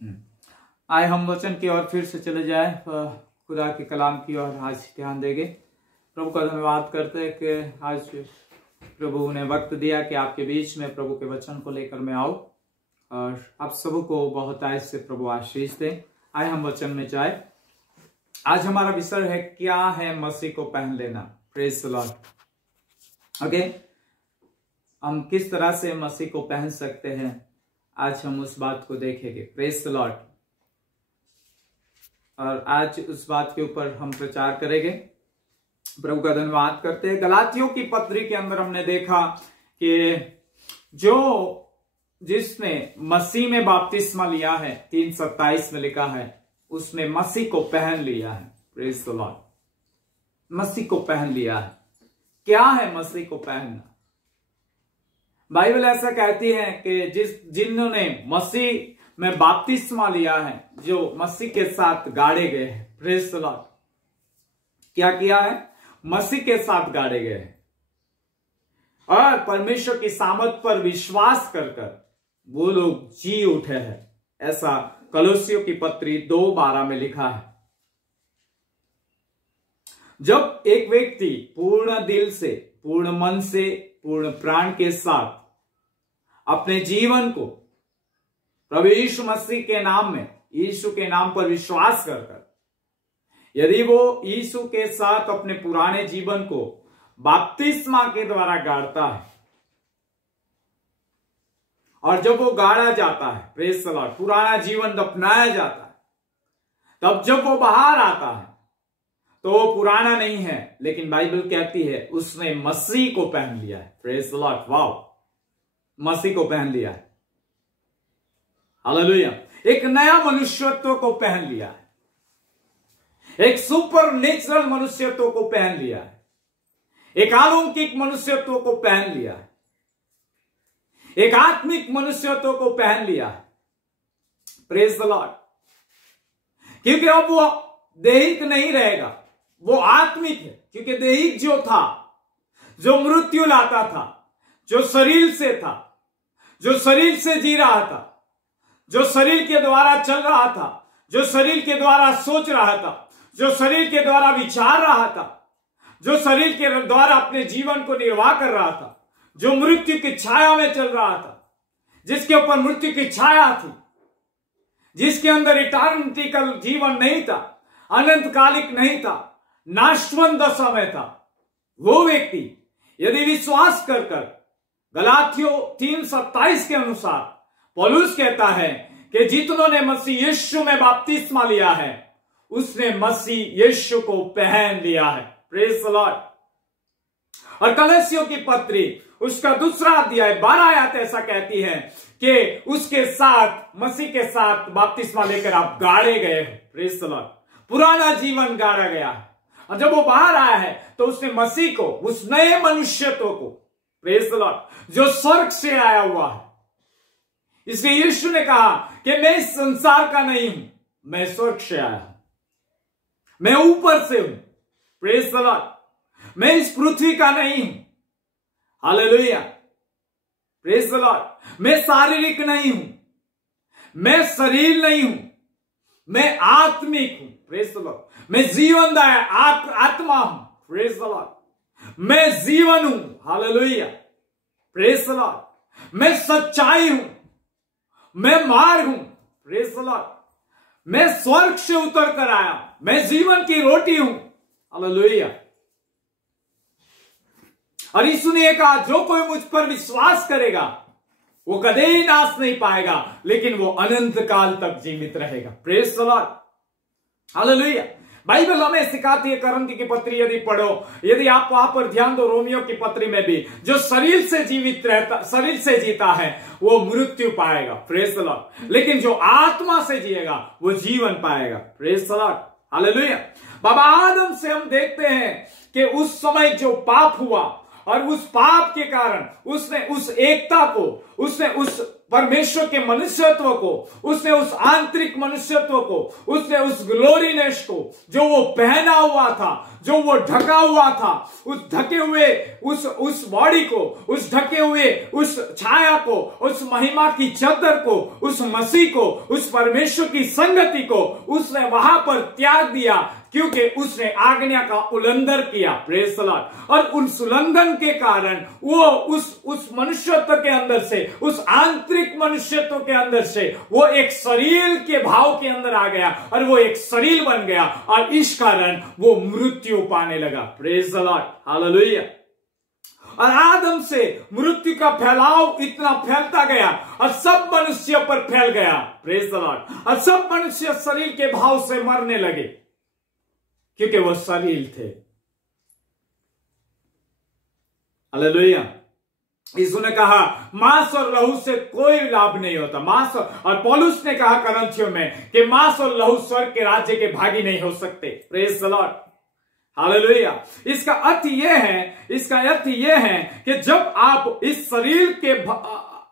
आए हम वचन की ओर फिर से चले जाए, खुदा के कलाम की ओर आज ध्यान देंगे। प्रभु का धन्यवाद करते हैं कि आज प्रभु ने वक्त दिया कि आपके बीच में प्रभु के वचन को लेकर मैं आऊं और आप सबको बहुत आय से प्रभु आशीष दें। आए हम वचन में जाए। आज हमारा विषय है क्या है मसीह को पहन लेना। Praise the Lord. ओके, हम किस तरह से मसीह को पहन सकते हैं, आज हम उस बात को देखेंगे। Praise the Lord. और आज उस बात के ऊपर हम प्रचार करेंगे। प्रभु का धन्यवाद करते हैं। गलातियों की पत्री के अंदर हमने देखा कि जिसने मसीह में बपतिस्मा लिया है, 3:27 में लिखा है, उसने मसीह को पहन लिया है। Praise the Lord. मसीह को पहन लिया है। क्या है मसीह को पहनना? बाइबल ऐसा कहती है कि जिन्होंने मसीह में बपतिस्मा लिया है, जो मसीह के साथ गाड़े गए हैं। Praise the Lord. क्या किया है? मसीह के साथ गाड़े गए हैं और परमेश्वर की सामर्थ पर विश्वास कर वो लोग जी उठे हैं। ऐसा कलोसियों की पत्री 2:12 में लिखा है। जब एक व्यक्ति पूर्ण दिल से, पूर्ण मन से, पूर्ण प्राण के साथ अपने जीवन को प्रभु यीशु मसीह के नाम में, यीशु के नाम पर विश्वास कर यदि वो यीशु के साथ अपने पुराने जीवन को बपतिस्मा के द्वारा गाड़ता है और जब वो गाड़ा जाता है, प्रेज द लॉर्ड, पुराना जीवन दफनाया जाता है, तब जब वो बाहर आता है तो वो पुराना नहीं है, लेकिन बाइबल कहती है उसने मसीह को पहन लिया है। Praise the Lord. वाओ, मसीह को पहन लिया है। हालेलुया। एक नया मनुष्यत्व को पहन लिया है। एक सुपर नेचुरल मनुष्यत्व को पहन लिया है। एक अलौकिक मनुष्यत्व को पहन लिया है। एक आत्मिक मनुष्यत्व को पहन लिया है। Praise the Lord. क्योंकि अब वो दैहिक नहीं रहेगा, वो आत्मिक है। क्योंकि दैहिक जो था, जो मृत्यु लाता था, जो शरीर से था, जो शरीर से जी रहा था, जो शरीर के द्वारा चल रहा था, जो शरीर के द्वारा सोच रहा था, जो शरीर के द्वारा विचार रहा था, जो शरीर के द्वारा अपने जीवन को निर्वाह कर रहा था, जो मृत्यु की छाया में चल रहा था, जिसके ऊपर मृत्यु की छाया थी, जिसके अंदर इटर्निटिकल जीवन नहीं था, अनंतकालिक नहीं था, नाशवंत दशा में था, वो व्यक्ति यदि विश्वास कर गलातियों 3:27 के अनुसार पौलुस कहता है कि जितनों ने मसीह यीशु में बपतिस्मा लिया है, उसने मसीह यीशु को पहन लिया है। Praise the Lord. और कलोसियों की पत्री उसका 2 अध्याय 12 आयत ऐसा कहती है कि उसके साथ, मसीह के साथ बपतिस्मा लेकर आप गाड़े गए हो। Praise the Lord. पुराना जीवन गाड़ा गया है और जब वो बाहर आया है तो उसने मसीह को, उस नए मनुष्यत्व को, प्रेज द लॉर्ड, जो स्वर्ग से आया हुआ है। इसलिए यीशु ने कहा कि मैं इस संसार का नहीं हूं, मैं स्वर्ग से आया हूं, मैं ऊपर से हूं। Praise the Lord. मैं इस पृथ्वी का नहीं हूं। हालेलुया। Praise the Lord. मैं शारीरिक नहीं हूं, मैं शरीर नहीं हूं, मैं आत्मिक हूं। Praise the Lord. मैं जीवनदायक आत्मा हूं। Praise the Lord. मैं जीवन हूं। हालेलुया। Praise the Lord. मैं सच्चाई हूं, मैं मार्ग हूं। Praise the Lord. मैं स्वर्ग से उतर कर आया, मैं जीवन की रोटी हूं। हालेलुया। और यीशु ने कहा, जो कोई मुझ पर विश्वास करेगा वो कभी नाश नहीं पाएगा, लेकिन वो अनंत काल तक जीवित रहेगा। Praise the Lord. Hallelujah. Bible हमें सिखाती है, करंती की पत्री यदि पढ़ो, यदि आप वहां पर ध्यान दो, रोमियो की पत्री में भी, जो शरीर से जीवित रहता, शरीर से जीता है, वो मृत्यु पाएगा। Praise the Lord. लेकिन जो आत्मा से जिएगा वो जीवन पाएगा। Praise the Lord. हालेलुया। बाबा आदम से हम देखते हैं कि उस समय जो पाप हुआ और उस पाप के कारण उसने उस एकता को, उसने उस परमेश्वर के मनुष्यत्व को, उसने उस आंतरिक मनुष्यत्व को, उसने उस ग्लोरीनेस को जो वो पहना हुआ था, जो वो ढका हुआ था, उस ढके हुए उस बॉडी को, उस ढके हुए उस छाया को, उस महिमा की चादर को, उस मसीह को, उस परमेश्वर की संगति को उसने वहां पर त्याग दिया, क्योंकि उसने आज्ञा का उल्लंघन किया। Praise the Lord. और उस उल्लंघन के कारण वो उस मनुष्यत्व के अंदर से, उस आंतरिक मनुष्यत्व के अंदर से वो एक शरीर के भाव के अंदर आ गया और वो एक शरीर बन गया और इस कारण वो मृत्यु पाने लगा। Praise the Lord, hallelujah. और आदम से मृत्यु का फैलाव इतना फैलता गया और सब मनुष्य पर फैल गया। Praise the Lord. और सब मनुष्य शरीर के भाव से मरने लगे, क्योंकि वो शरीर थे। हालेलुया। यीशु ने कहा मांस और लहू से कोई लाभ नहीं होता। मांस और पौलुस ने कहा करंथियों में कि मांस और लहू स्वर्ग के राज्य के भागी नहीं हो सकते। Praise the Lord, hallelujah. इसका अर्थ यह है कि जब आप इस शरीर के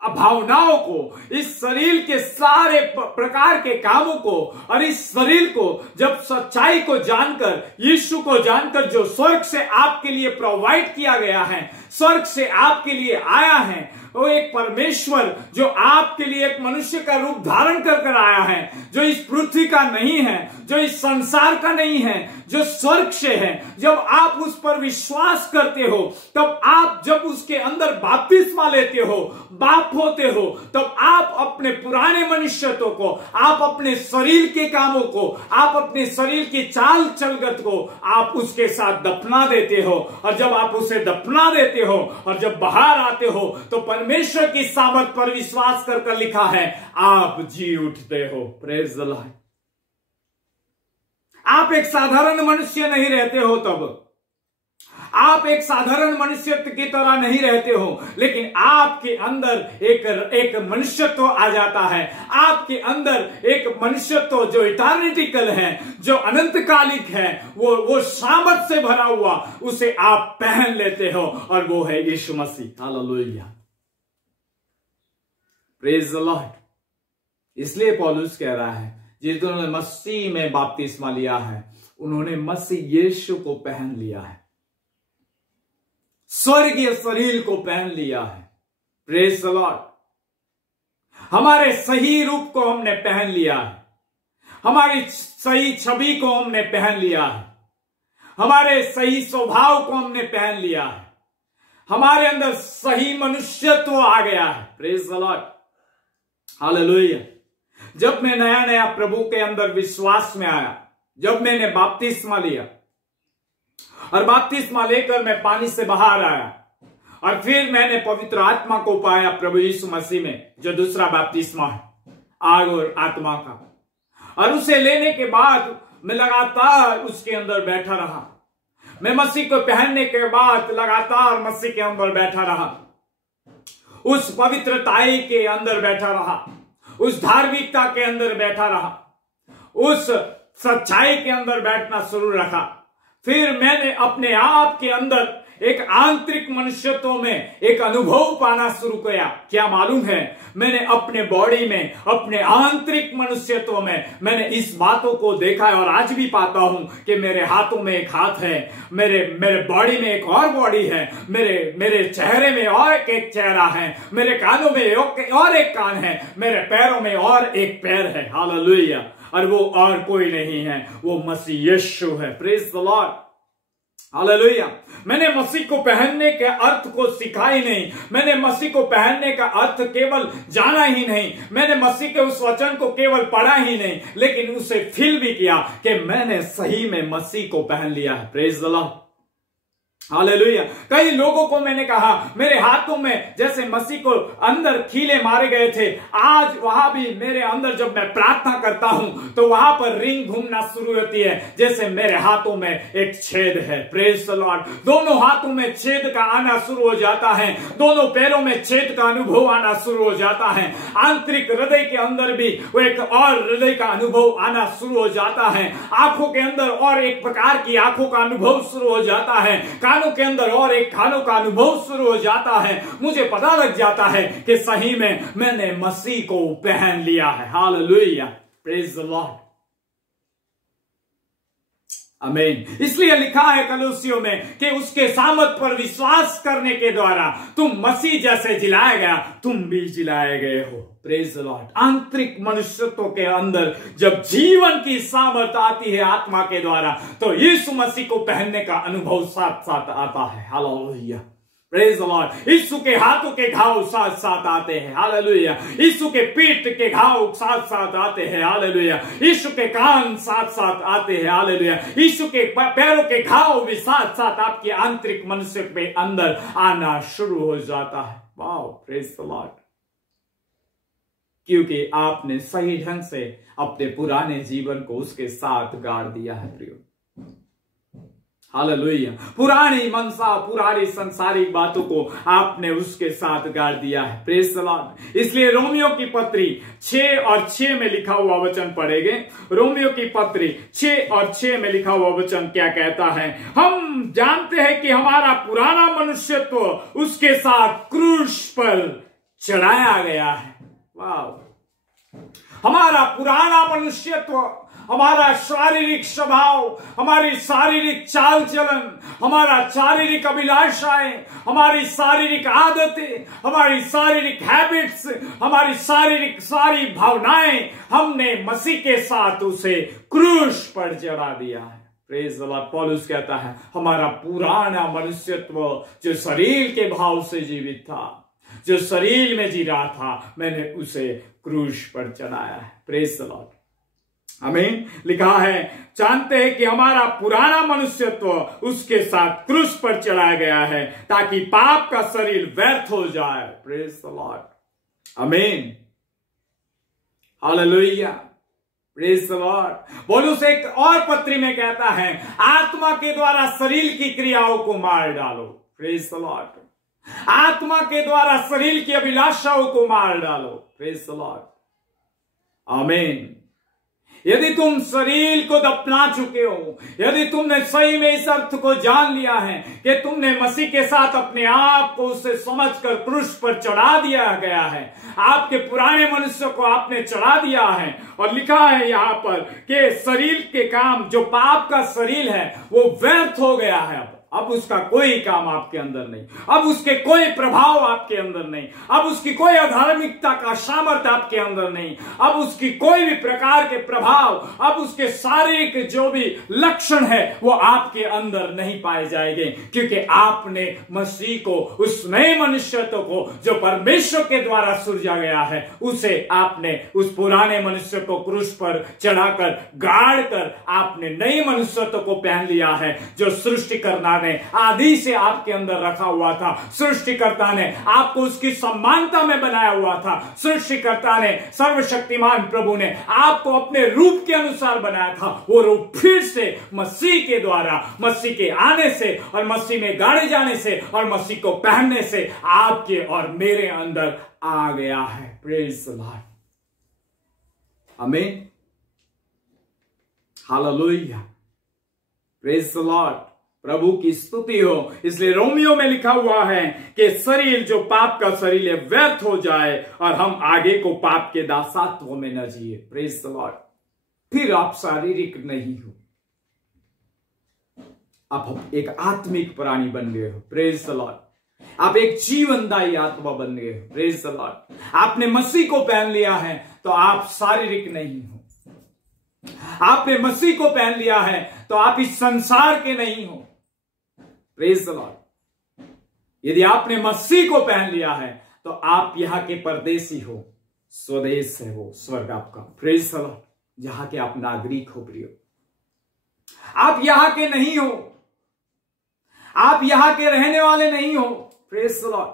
भावनाओं को, इस शरीर के सारे प्रकार के कामों को और इस शरीर को जब सच्चाई को जानकर, यीशु को जानकर जो स्वर्ग से आपके लिए प्रोवाइड किया गया है, स्वर्ग से आपके लिए आया है, वो एक परमेश्वर जो आपके लिए एक मनुष्य का रूप धारण कर कर आया है, जो इस पृथ्वी का नहीं है, जो इस संसार का नहीं है, जो स्वर्ग से है। जब आप उस पर विश्वास करते हो, तब आप जब उसके अंदर बपतिस्मा लेते हो, बाप होते हो, तब आप अपने पुराने मनुष्यत्व को, आप अपने शरीर के कामों को, आप अपने शरीर की चाल चलगत को आप उसके साथ दफना देते हो। और जब आप उसे दफना देते हो और जब बाहर आते हो, तो परमेश्वर की सामर्थ पर विश्वास कर लिखा है आप जी उठते हो। Praise the Lord. आप एक साधारण मनुष्य नहीं रहते हो, तब आप एक साधारण मनुष्य की तरह नहीं रहते हो, लेकिन आपके अंदर एक मनुष्यत्व आ जाता है। आपके अंदर एक मनुष्यत्व जो इटर्निटिकल है, जो अनंतकालिक है, वो सामर्थ से भरा हुआ, उसे आप पहन लेते हो और वो है Yeshu Masih. Hallelujah, praise the Lord. इसलिए पौलुस कह रहा है जिन्होंने मसीह में बपतिस्मा लिया है, उन्होंने मसीह यीशु को पहन लिया है, स्वर्गीय शरीर को पहन लिया है। Praise the Lord. हमारे सही रूप को हमने पहन लिया है, हमारी सही छवि को हमने पहन लिया है, हमारे सही स्वभाव को हमने पहन लिया है, हमारे अंदर सही मनुष्यत्व आ गया है। Praise the Lord, hallelujah. जब मैं नया प्रभु के अंदर विश्वास में आया, जब मैंने बपतिस्मा लिया और बपतिस्मा लेकर मैं पानी से बाहर आया और फिर मैंने पवित्र आत्मा को पाया प्रभु यीशु मसीह में, जो दूसरा बपतिस्मा है, आग और आत्मा का। और उसे लेने के बाद मैं लगातार उसके अंदर बैठा रहा। मैं मसीह को पहनने के बाद लगातार मसीह के अंदर बैठा रहा, उस पवित्रताई के अंदर बैठा रहा, उस धार्मिकता के अंदर बैठा रहा, उस सच्चाई के अंदर बैठना शुरू रखा। फिर मैंने अपने आप के अंदर एक आंतरिक मनुष्यत्व में एक अनुभव पाना शुरू किया। क्या मालूम है, मैंने अपने बॉडी में, अपने आंतरिक मनुष्यत्व में मैंने इस बातों को देखा है और आज भी पाता हूं कि मेरे हाथों में एक हाथ है, मेरे बॉडी में एक और बॉडी है, मेरे चेहरे में और एक चेहरा है, मेरे कानों में और एक कान है, मेरे पैरों में और एक पैर है। हालेलुया। और वो और कोई नहीं है, वो मसीह यीशु है। Praise the Lord, hallelujah. मैंने मसीह को पहनने के अर्थ को सीखा ही नहीं, मैंने मसीह को पहनने का अर्थ केवल जाना ही नहीं, मैंने मसीह के उस वचन को केवल पढ़ा ही नहीं, लेकिन उसे फील भी किया कि मैंने सही में मसीह को पहन लिया है। Praise the Lord, hallelujah. कई लोगों को मैंने कहा मेरे हाथों में जैसे मसीह को अंदर खीले मारे गए थे, आज वहां भी मेरे अंदर जब मैं प्रार्थना करता हूं तो वहां पर रिंग घूमना शुरू होती है, जैसे मेरे हाथों में एक छेद है। Praise the Lord. दोनों हाथों में छेद का आना शुरू हो जाता है, दोनों पैरों में छेद का अनुभव आना शुरू हो जाता है, आंतरिक हृदय के अंदर भी वो एक और हृदय का अनुभव आना शुरू हो जाता है, आंखों के अंदर और एक प्रकार की आंखों का अनुभव शुरू हो जाता है, कानों के अंदर और एक कानों का अनुभव शुरू हो जाता है, मुझे पता लग जाता है कि सही में मैंने मसीह को पहन लिया है। हालेलुया, प्रेज द लॉर्ड, आमीन। इसलिए लिखा है कलोसियों में कि उसके सामर्थ पर विश्वास करने के द्वारा तुम मसीह जैसे जिलाए गया, तुम भी जिलाए गए हो। Praise the Lord. आंतरिक मनुष्यत्व के अंदर जब जीवन की सामर्थ आती है आत्मा के द्वारा, तो यीशु मसीह को पहनने का अनुभव साथ साथ आता है। Hallelujah, praise the Lord. Yeshu के हाथों के घाव साथ साथ आते हैं। हालेलुया। यीशु के पीठ के घाव साथ साथ आते हैं। हालेलुया। यीशु के कान साथ साथ आते हैं। हालेलुया। यीशु के पैरों के घाव भी साथ साथ आपके आंतरिक मनुष्य के अंदर आना शुरू हो जाता है। Wow, praise the Lord. क्योंकि आपने सही ढंग से अपने पुराने जीवन को उसके साथ गाड़ दिया है प्रियो। हालेलुया। पुरानी मनसा, पुरानी संसारिक बातों को आपने उसके साथ गाड़ दिया है। Praise the Lord. इसलिए रोमियो की पत्री 6 और 6 में लिखा हुआ वचन पढ़ेंगे। रोमियो की पत्री 6 और 6 में लिखा हुआ वचन क्या कहता है? हम जानते हैं कि हमारा पुराना मनुष्यत्व उसके साथ क्रूस पर चढ़ाया गया है। वाह, हमारा पुराना मनुष्यत्व, हमारा शारीरिक स्वभाव, हमारी शारीरिक चाल चलन, हमारा शारीरिक अभिलाषाएं, हमारी शारीरिक आदतें, हमारी शारीरिक हैबिट्स, हमारी शारीरिक सारी भावनाएं, हमने मसीह के साथ उसे क्रूस पर चढ़ा दिया है। Praise the Lord. पौलुस कहता है हमारा पुराना मनुष्यत्व जो शरीर के भाव से जीवित था, जो शरीर में जी रहा था, मैंने उसे क्रूस पर चढ़ाया है। प्रेज द लॉर्ड, आमीन। लिखा है जानते हैं कि हमारा पुराना मनुष्यत्व उसके साथ क्रूस पर चढ़ाया गया है ताकि पाप का शरीर व्यर्थ हो जाए। प्रेज द लॉर्ड, आमीन, हालेलुया, प्रेज द लॉर्ड। पौलुस एक और पत्री में कहता है आत्मा के द्वारा शरीर की क्रियाओं को मार डालो। Praise the Lord. आत्मा के द्वारा शरीर की अभिलाषाओं को मार डालो। प्रेज द लॉर्ड, आमीन। यदि तुम शरीर को दफना चुके हो, यदि तुमने सही में इस अर्थ को जान लिया है कि तुमने मसीह के साथ अपने आप को उसे समझकर क्रूस पर चढ़ा दिया गया है, आपके पुराने मनुष्य को आपने चढ़ा दिया है, और लिखा है यहां पर कि शरीर के काम, जो पाप का शरीर है वो व्यर्थ हो गया है। अब उसका कोई काम आपके अंदर नहीं, अब उसके कोई प्रभाव आपके अंदर नहीं, अब उसकी कोई अधार्मिकता का सामर्थ्य आपके अंदर नहीं, अब उसकी कोई भी प्रकार के प्रभाव, अब उसके शारीरिक जो भी लक्षण है वो आपके अंदर नहीं पाए जाएंगे, क्योंकि आपने मसीह को, उस नए मनुष्यत्व को जो परमेश्वर के द्वारा सृजा गया है, उसे आपने उस पुराने मनुष्य को क्रूस पर चढ़ाकर गाड़ कर आपने नए मनुष्यत्व को पहन लिया है, जो सृष्टिकर्ता आदि से आपके अंदर रखा हुआ था। सृष्टिकर्ता ने आपको उसकी समानता में बनाया हुआ था। सृष्टिकर्ता ने, सर्वशक्तिमान प्रभु ने आपको अपने रूप के अनुसार बनाया था। वो रूप फिर से मसीह के द्वारा, मसीह के आने से और मसीह में गाड़े जाने से और मसीह को पहनने से आपके और मेरे अंदर आ गया है। प्रेज द लॉर्ड, आमीन, हालेलुया, प्रेज द लॉर्ड। प्रभु की स्तुति हो। इसलिए रोमियो में लिखा हुआ है कि शरीर जो पाप का शरीर है व्यर्थ हो जाए और हम आगे को पाप के दासत्व में न जिए। Praise the Lord. फिर आप शारीरिक नहीं हो, आप एक आत्मिक प्राणी बन गए हो। Praise the Lord. आप एक जीवनदायी आत्मा बन गए हो। Praise the Lord. आपने मसीह को पहन लिया है तो आप शारीरिक नहीं हो। आपने मसीह को पहन लिया है तो आप इस संसार के नहीं हो। Praise the Lord. यदि आपने मसीह को पहन लिया है तो आप यहां के परदेसी हो, स्वदेश है वो स्वर्ग आपका। Praise the Lord. जहां के आप नागरिक हो प्रियो, आप यहां के नहीं हो, आप यहां के रहने वाले नहीं हो। Praise the Lord.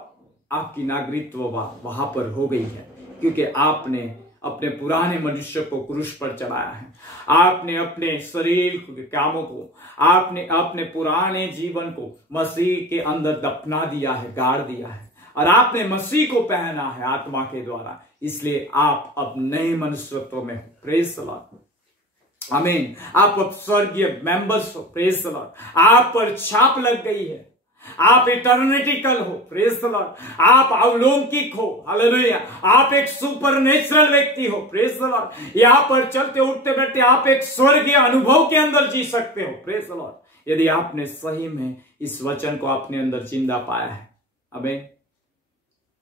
आपकी नागरिकत्व वहां पर हो गई है, क्योंकि आपने अपने पुराने मनुष्य को क्रूस पर चढ़ाया है। आपने अपने शरीर के कामों को, आपने अपने पुराने जीवन को मसीह के अंदर दफना दिया है, गाड़ दिया है, और आपने मसीह को पहना है आत्मा के द्वारा। इसलिए आप अब नए मनुष्यत्व में हो। प्रेज द लॉर्ड, आमीन। आप अब स्वर्गीय मेंबर्स हो। Praise the Lord. आप पर छाप लग गई है। आप इटर्निटिकल हो, प्रेज द लॉर्ड। आप अलौकिक हो, हालेलुया। आप एक सुपरनेचुरल व्यक्ति हो, प्रेज द लॉर्ड। यहां पर चलते उठते बैठते आप एक स्वर्गीय अनुभव के अंदर जी सकते हो, प्रेज द लॉर्ड, यदि आपने सही में इस वचन को अपने अंदर जिंदा पाया है। आमीन,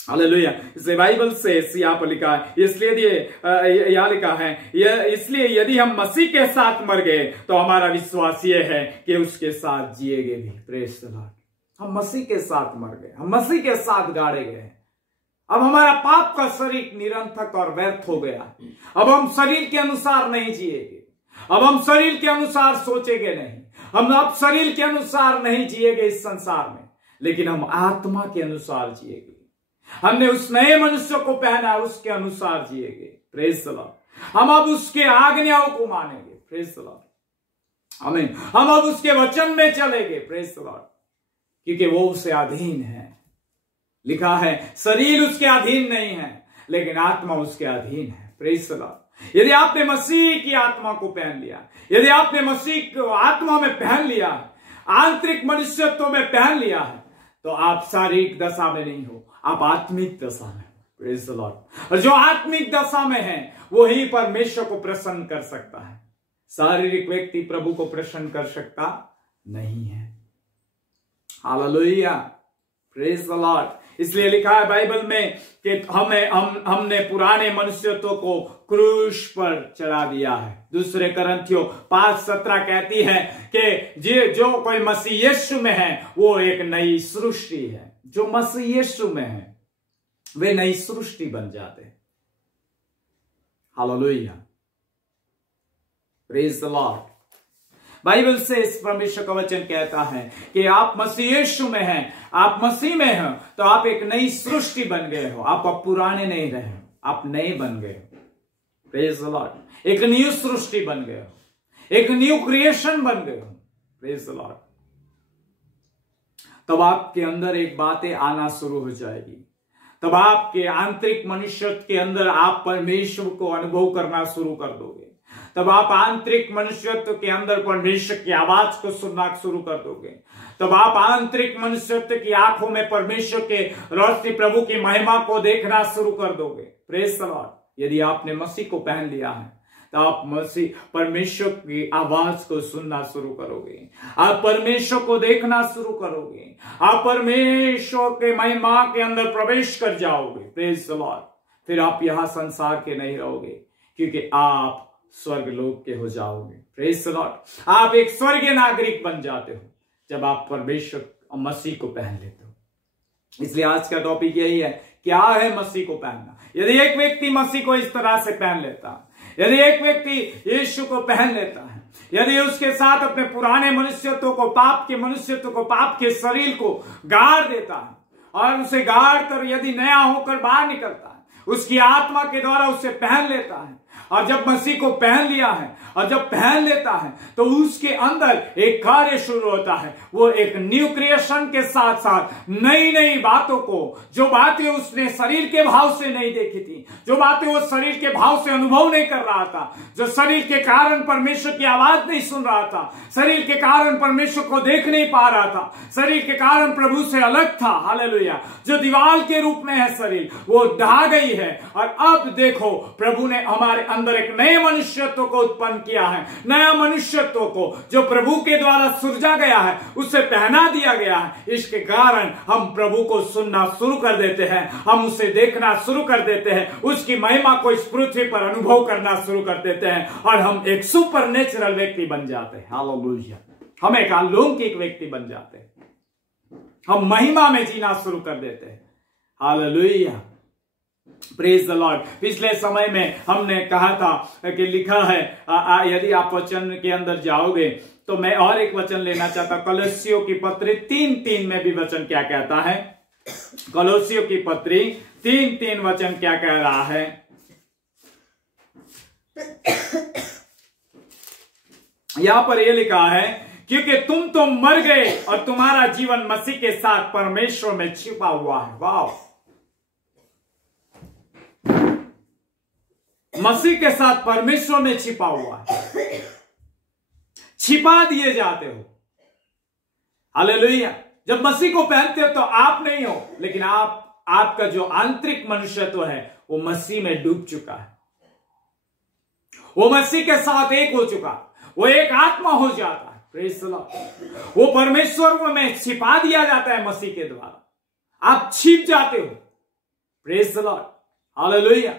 हालेलुया। इसे बाइबल से यहाँ पर लिखा है, इसलिए यह लिखा है, इसलिए यदि हम मसीह के साथ मर गए तो हमारा विश्वास ये है कि उसके साथ जिएंगे भी, प्रेज द लॉर्ड। हम मसीह के साथ मर गए, हम मसीह के साथ गाड़े गए। अब हमारा पाप का शरीर निरर्थक और व्यर्थ हो गया। अब हम शरीर के अनुसार नहीं जिएंगे, अब हम शरीर के अनुसार सोचेंगे नहीं, हम अब शरीर के अनुसार नहीं जिएंगे इस संसार में, लेकिन हम आत्मा के अनुसार जिएंगे। हमने उस नए मनुष्य को पहना, उसके अनुसार जिएंगे, प्रेज द लॉर्ड। हम अब उसके आज्ञाओं को मानेंगे, प्रेज द लॉर्ड। आमीन। हम अब उसके वचन में चलेंगे, प्रेज द लॉर्ड, क्योंकि वो उसे अधीन है। लिखा है शरीर उसके अधीन नहीं है, लेकिन आत्मा उसके अधीन है, प्रेज द लॉर्ड। यदि आपने मसीह की आत्मा को पहन लिया, यदि आपने मसीह को आत्मा में पहन लिया, आंतरिक मनुष्यत्व में पहन लिया है, तो आप शारीरिक दशा में नहीं हो, आप आत्मिक दशा में, प्रेज द लॉर्ड। और जो आत्मिक दशा में है वही परमेश्वर को प्रसन्न कर सकता है। शारीरिक व्यक्ति प्रभु को प्रसन्न कर सकता नहीं है। Hallelujah, praise the Lord. इसलिए लिखा है बाइबल में कि हमने पुराने मनुष्यत्व को क्रूस पर चढ़ा दिया है। दूसरे करंथियों 5:17 कहती है कि जो कोई मसीह यीशु में है वो एक नई सृष्टि है। जो मसीह यीशु में है वे नई सृष्टि बन जाते हैं। Hallelujah, praise the Lord. Bible से इस परमेश्वर का वचन कहता है कि आप मसीह यीशु में हैं, आप मसीह में हैं तो आप एक नई सृष्टि बन गए हो। आप अब पुराने नहीं रहे, आप नए बन गए हो, प्रेज द लॉर्ड। एक न्यू सृष्टि बन गए हो, एक न्यू क्रिएशन बन गए हो, प्रेज द लॉर्ड। तब आपके अंदर एक बातें आना शुरू हो जाएगी। तब आपके आंतरिक मनुष्यत्व के अंदर आप परमेश्वर को अनुभव करना शुरू कर दोगे। तब आप आंतरिक मनुष्यत्व के अंदर परमेश्वर की आवाज को सुनना शुरू कर दोगे। तब आप आंतरिक मनुष्यत्व की आंखों में परमेश्वर के रोशनी, प्रभु की महिमा को देखना शुरू कर दोगे, प्रेज द लॉर्ड। यदि आपने मसीह को पहन लिया है तो आप मसीह परमेश्वर की आवाज को सुनना शुरू करोगे, आप परमेश्वर को देखना शुरू करोगे, आप परमेश्वर के महिमा के अंदर प्रवेश कर जाओगे, प्रेज द लॉर्ड। फिर आप यहां संसार के नहीं रहोगे, क्योंकि आप स्वर्ग लोक के हो जाओगे, प्रेज द लॉर्ड। आप एक स्वर्गीय नागरिक बन जाते हो जब आप परमेश्वर और मसीह को पहन लेते हो। इसलिए आज का टॉपिक यही है, क्या है मसीह को पहनना। यदि एक व्यक्ति मसीह को इस तरह से पहन लेता है, यदि एक व्यक्ति यीशु को पहन लेता है, यदि उसके साथ अपने पुराने मनुष्यत्व को, पाप के मनुष्यत्व को, पाप के शरीर को गाड़ देता है और उसे गाड़ कर यदि नया होकर बाहर निकलता है, उसकी आत्मा के द्वारा उसे पहन लेता है, और जब मसीह को पहन लिया है और जब पहन लेता है तो उसके अंदर एक कार्य शुरू होता है। वो एक न्यू क्रिएशन के साथ साथ नई नई बातों को, जो बातें उसने शरीर के भाव से नहीं देखी थी, जो बातें वो शरीर के भाव से अनुभव नहीं कर रहा था, जो शरीर के कारण परमेश्वर की आवाज नहीं सुन रहा था, शरीर के कारण परमेश्वर को देख नहीं पा रहा था, शरीर के कारण प्रभु से अलग था, हालेलुया, जो दीवार के रूप में है शरीर, वो ढह गई है। और अब देखो प्रभु ने हमारे अंदर एक नए मनुष्यत्व को उत्पन्न किया है। नया मनुष्यत्व को जो प्रभु के द्वारा सृजा गया है, उसे पहना दिया गया है। इसके कारण हम प्रभु को सुनना शुरू कर देते हैं, हम उसे देखना शुरू कर देते हैं, उसकी महिमा को इस पृथ्वी पर अनुभव करना शुरू कर देते हैं, और हम एक सुपरनेचुरल व्यक्ति बन जाते हैं। हालेलुया, हम एक अलौकिक व्यक्ति बन जाते हैं, हम महिमा में जीना शुरू कर देते हैं। Hallelujah, praise the Lord. पिछले समय में हमने कहा था कि लिखा है, यदि आप वचन के अंदर जाओगे तो मैं और एक वचन लेना चाहता, कलोसियों की पत्री 3:3 में भी वचन क्या कहता है। कलोसियों की पत्री 3:3 वचन क्या कह रहा है। यहां पर यह लिखा है, क्योंकि तुम तो मर गए और तुम्हारा जीवन मसीह के साथ परमेश्वर में छिपा हुआ है। वाह, मसीह के साथ परमेश्वर में छिपा हुआ है, छिपा दिए जाते हो। हालेलुया, जब मसीह को पहनते हो तो आप नहीं हो, लेकिन आपका जो आंतरिक मनुष्यत्व है वो मसीह में डूब चुका है, वो मसीह के साथ एक हो चुका, वो एक आत्मा हो जाता है। Praise the Lord. वो परमेश्वर में छिपा दिया जाता है मसीह के द्वारा, आप छिप जाते हो। Praise the Lord, hallelujah.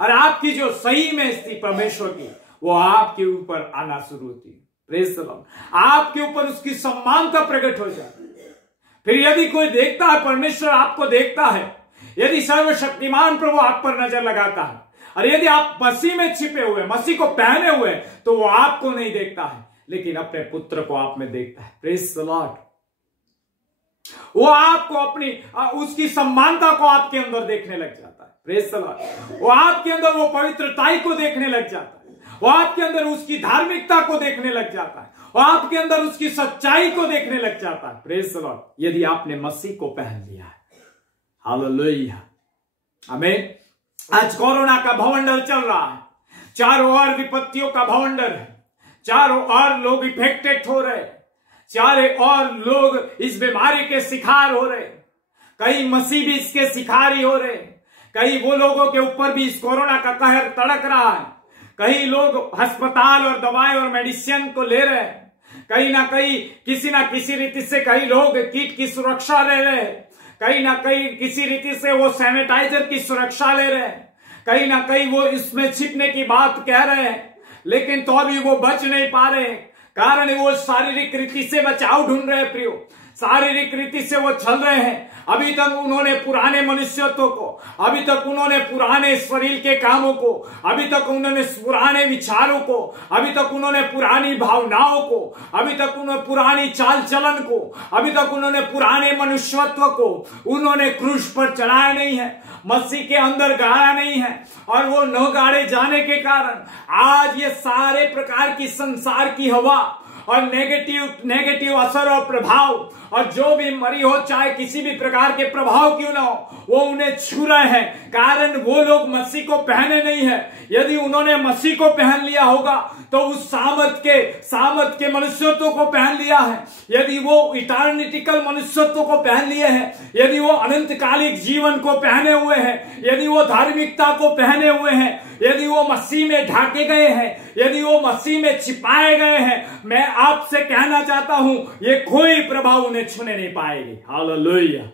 और आपकी जो सही में स्थिति परमेश्वर की, वो आपके ऊपर आना शुरू होती है। प्रेज़ द लॉर्ड, आपके ऊपर उसकी सम्मानता प्रकट हो जाती है। फिर यदि कोई देखता है, परमेश्वर आपको देखता है, यदि सर्वशक्तिमान प्रभु आप पर नजर लगाता है, और यदि आप मसीह में छिपे हुए, मसीह को पहने हुए, तो वो आपको नहीं देखता है, लेकिन अपने पुत्र को आप में देखता है। Praise the Lord. वो आपको अपनी उसकी सम्मानता को आपके अंदर देखने लग जाता है। Praise the Lord. वो आपके अंदर वो पवित्रताई को देखने लग जाता है, वो आपके अंदर उसकी धार्मिकता को देखने लग जाता है, वो आपके अंदर उसकी सच्चाई को देखने लग जाता है। Praise the Lord. यदि आपने मसीह को पहन लिया है। हालेलुया, आमीन। आज कोरोना का भवंडर चल रहा है, चारों ओर विपत्तियों का भवंडर है, चारों ओर लोग इफेक्टेड हो रहे, चारों ओर लोग इस बीमारी के शिकार हो रहे, कई मसीह भी इसके शिकारी हो रहे, कई वो लोगों के ऊपर भी इस कोरोना का कहर तड़क रहा है, कई लोग अस्पताल और दवाएं और मेडिसिन को ले रहे हैं, कहीं ना कहीं किसी ना किसी रीति से कई लोग कीट की सुरक्षा ले रहे हैं, कहीं ना कहीं किसी रीति से वो सैनिटाइजर की सुरक्षा ले रहे हैं, कहीं ना कहीं वो इसमें छिपने की बात कह रहे हैं, लेकिन तो अभी वो बच नहीं पा रहे हैं, कारण वो शारीरिक रीति से बचाव ढूंढ रहे हैं। प्रियो, शारीरिक रीति से वो चल रहे हैं। अभी तक उन्होंने पुराने मनुष्यत्व को, अभी तक उन्होंने पुराने शरीर के कामों को, अभी तक उन्होंने पुराने विचारों को, अभी तक उन्होंने पुरानी भावनाओं को, अभी तक उन्होंने पुरानी चाल चलन को, अभी तक उन्होंने पुराने मनुष्यत्व को उन्होंने क्रूस पर चढ़ाया नहीं है, मसीह के अंदर गाड़ा नहीं है, और वो न गाड़े जाने के कारण आज ये सारे प्रकार की संसार की हवा और नेगेटिव असर और प्रभाव, और जो भी मरी हो, चाहे किसी भी प्रकार के प्रभाव क्यों ना हो, वो उन्हें छू रहे हैं, कारण वो लोग मसीह को पहने नहीं है। यदि उन्होंने मसीह को पहन लिया होगा तो उस सामर्थ के मनुष्यत्व को पहन लिया है, यदि वो इटर्निटिकल मनुष्यत्व को पहन लिए हैं, यदि वो अनंतकालिक जीवन को पहने हुए हैं, यदि वो धार्मिकता को पहने हुए हैं, यदि वो मसीह में ढाके गए हैं, यदि वो मसीह में छिपाए गए हैं, मैं आपसे कहना चाहता हूं, ये कोई प्रभाव उन्हें छूने नहीं पाएगी। हालेलुया,